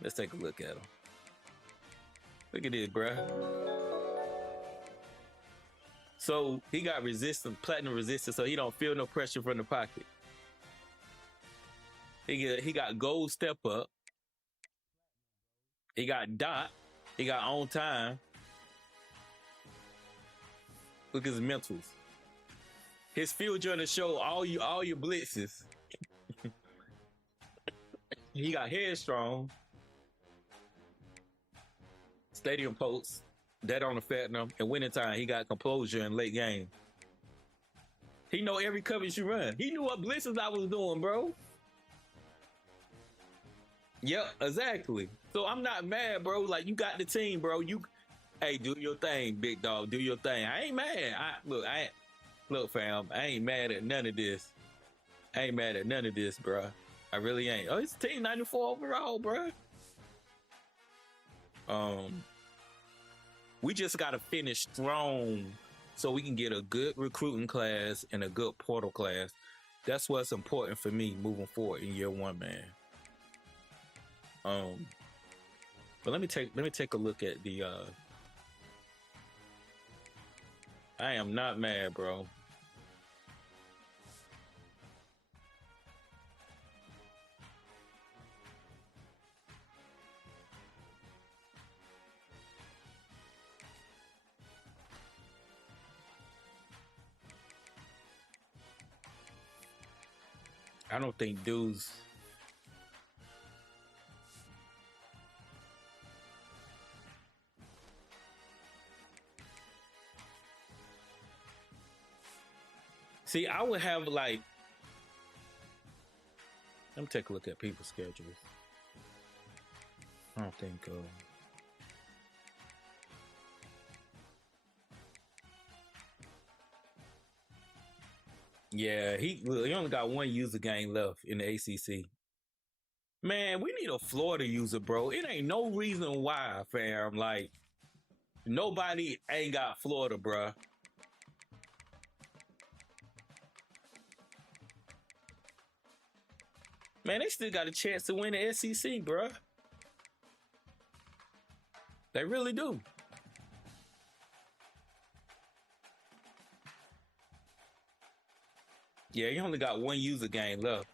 Let's take a look at him. Look at this, bro. So he got resistance, platinum resistance, so he don't feel no pressure from the pocket. He got gold step up. He got dot. He got on time. Look at his mentals. His field journal show all your blitzes. He got headstrong. Stadium posts. That don't affect him. In wintertime, he got composure in late game. He know every coverage you run. He knew what blitzes I was doing, bro. Yep, exactly. So I'm not mad, bro. Like, you got the team, bro. Hey, do your thing, big dog. Do your thing. I ain't mad. Look, fam. I ain't mad at none of this. I ain't mad at none of this, bro. I really ain't. Oh, it's team 94 overall, bro. We just gotta finish strong so we can get a good recruiting class and a good portal class. That's what's important for me moving forward in year one, man. But let me take a look at the I am not mad, bro. I don't think dudes. See, I would have like. Let me take a look at people's schedules. I don't think. Yeah, he only got one user game left in the ACC. Man, we need a Florida user, bro. It ain't no reason why, fam. Like, nobody ain't got Florida, bro. Man, they still got a chance to win the SEC, bro. They really do. Yeah, you only got one user game left.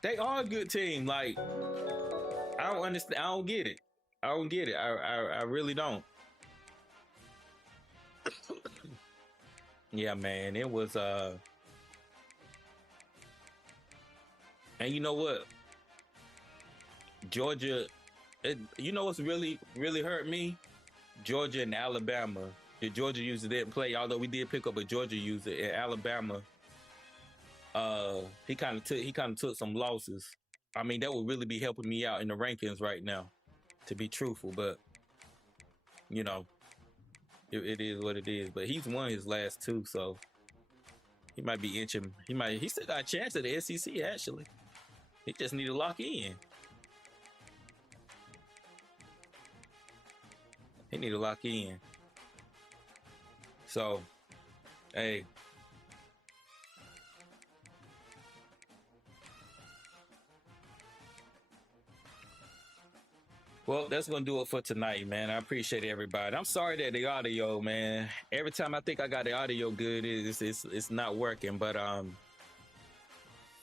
They are a good team. Like, I don't understand. I don't get it. I really don't. Yeah, man. It was and you know what? Georgia, you know what's really hurt me? Georgia and Alabama. The Georgia user didn't play, although we did pick up a Georgia user in Alabama. He kind of took some losses. I mean, that would really be helping me out in the rankings right now, to be truthful. But you know, it is what it is. But he's won his last two, so he might be inching. He still got a chance at the SEC. Actually, he just need to lock in. He need to lock in. So, hey. Well, that's going to do it for tonight, man. I appreciate everybody. I'm sorry that the audio, man. Every time I think I got the audio good, it's not working. But I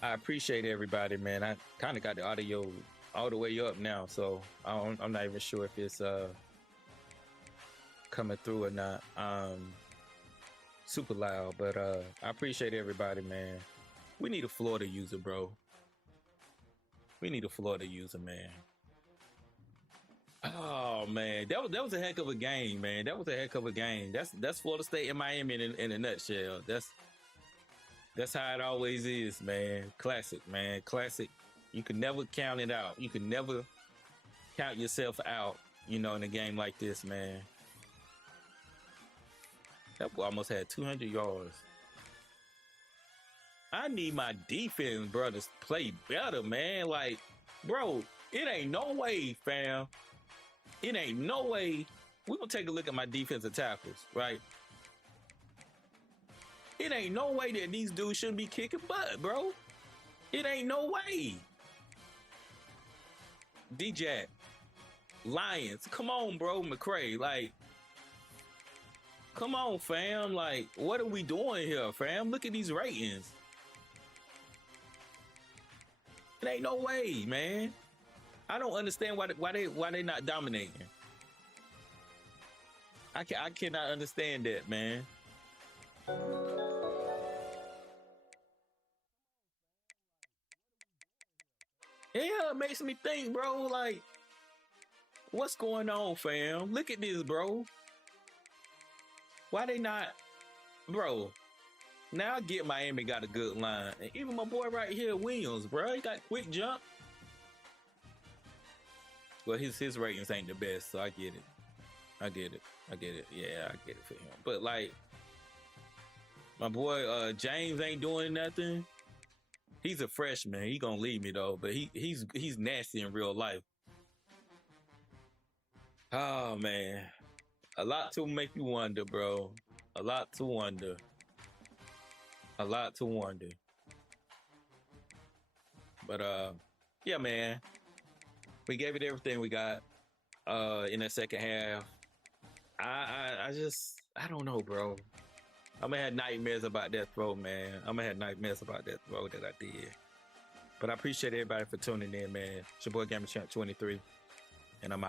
appreciate everybody, man. I kind of got the audio all the way up now, so I'm not even sure if it's coming through or not. Super loud, but I appreciate everybody, man. We need a Florida user, bro. We need a Florida user, man. Oh man, that was a heck of a game, man. That was a heck of a game. That's Florida State and Miami in a nutshell. That's how it always is, man. Classic, man. Classic You can never count it out. You can never count yourself out, in a game like this, man. That boy almost had 200 yards. I need my defense, bro, to play better, man. Like, bro, it ain't no way, fam. It ain't no way. We're going to take a look at my defensive tackles, right? It ain't no way that these dudes shouldn't be kicking butt, bro. It ain't no way. D-Jack, Lions, come on, bro, McCray. Like, come on, fam. Like, what are we doing here, fam? Look at these ratings. It ain't no way, man. I don't understand why they not dominating. I cannot understand that, man. Yeah, it makes me think, bro, like, what's going on, fam? Look at this, bro. Why they not, bro? Now I get Miami got a good line. And even my boy right here, Williams, bro, he got quick jump. Well, his ratings ain't the best, so I get it. I get it. Yeah, I get it for him. But like, my boy James ain't doing nothing. He's a freshman. He gonna leave me though, but he's nasty in real life. Oh man, a lot to make you wonder, bro. A lot to wonder. But yeah, man, we gave it everything we got in the second half. I don't know, bro. I'm gonna have nightmares about that throw, man. that I did. But I appreciate everybody for tuning in, man. It's your boy Gamer Champ 23, and I'm out.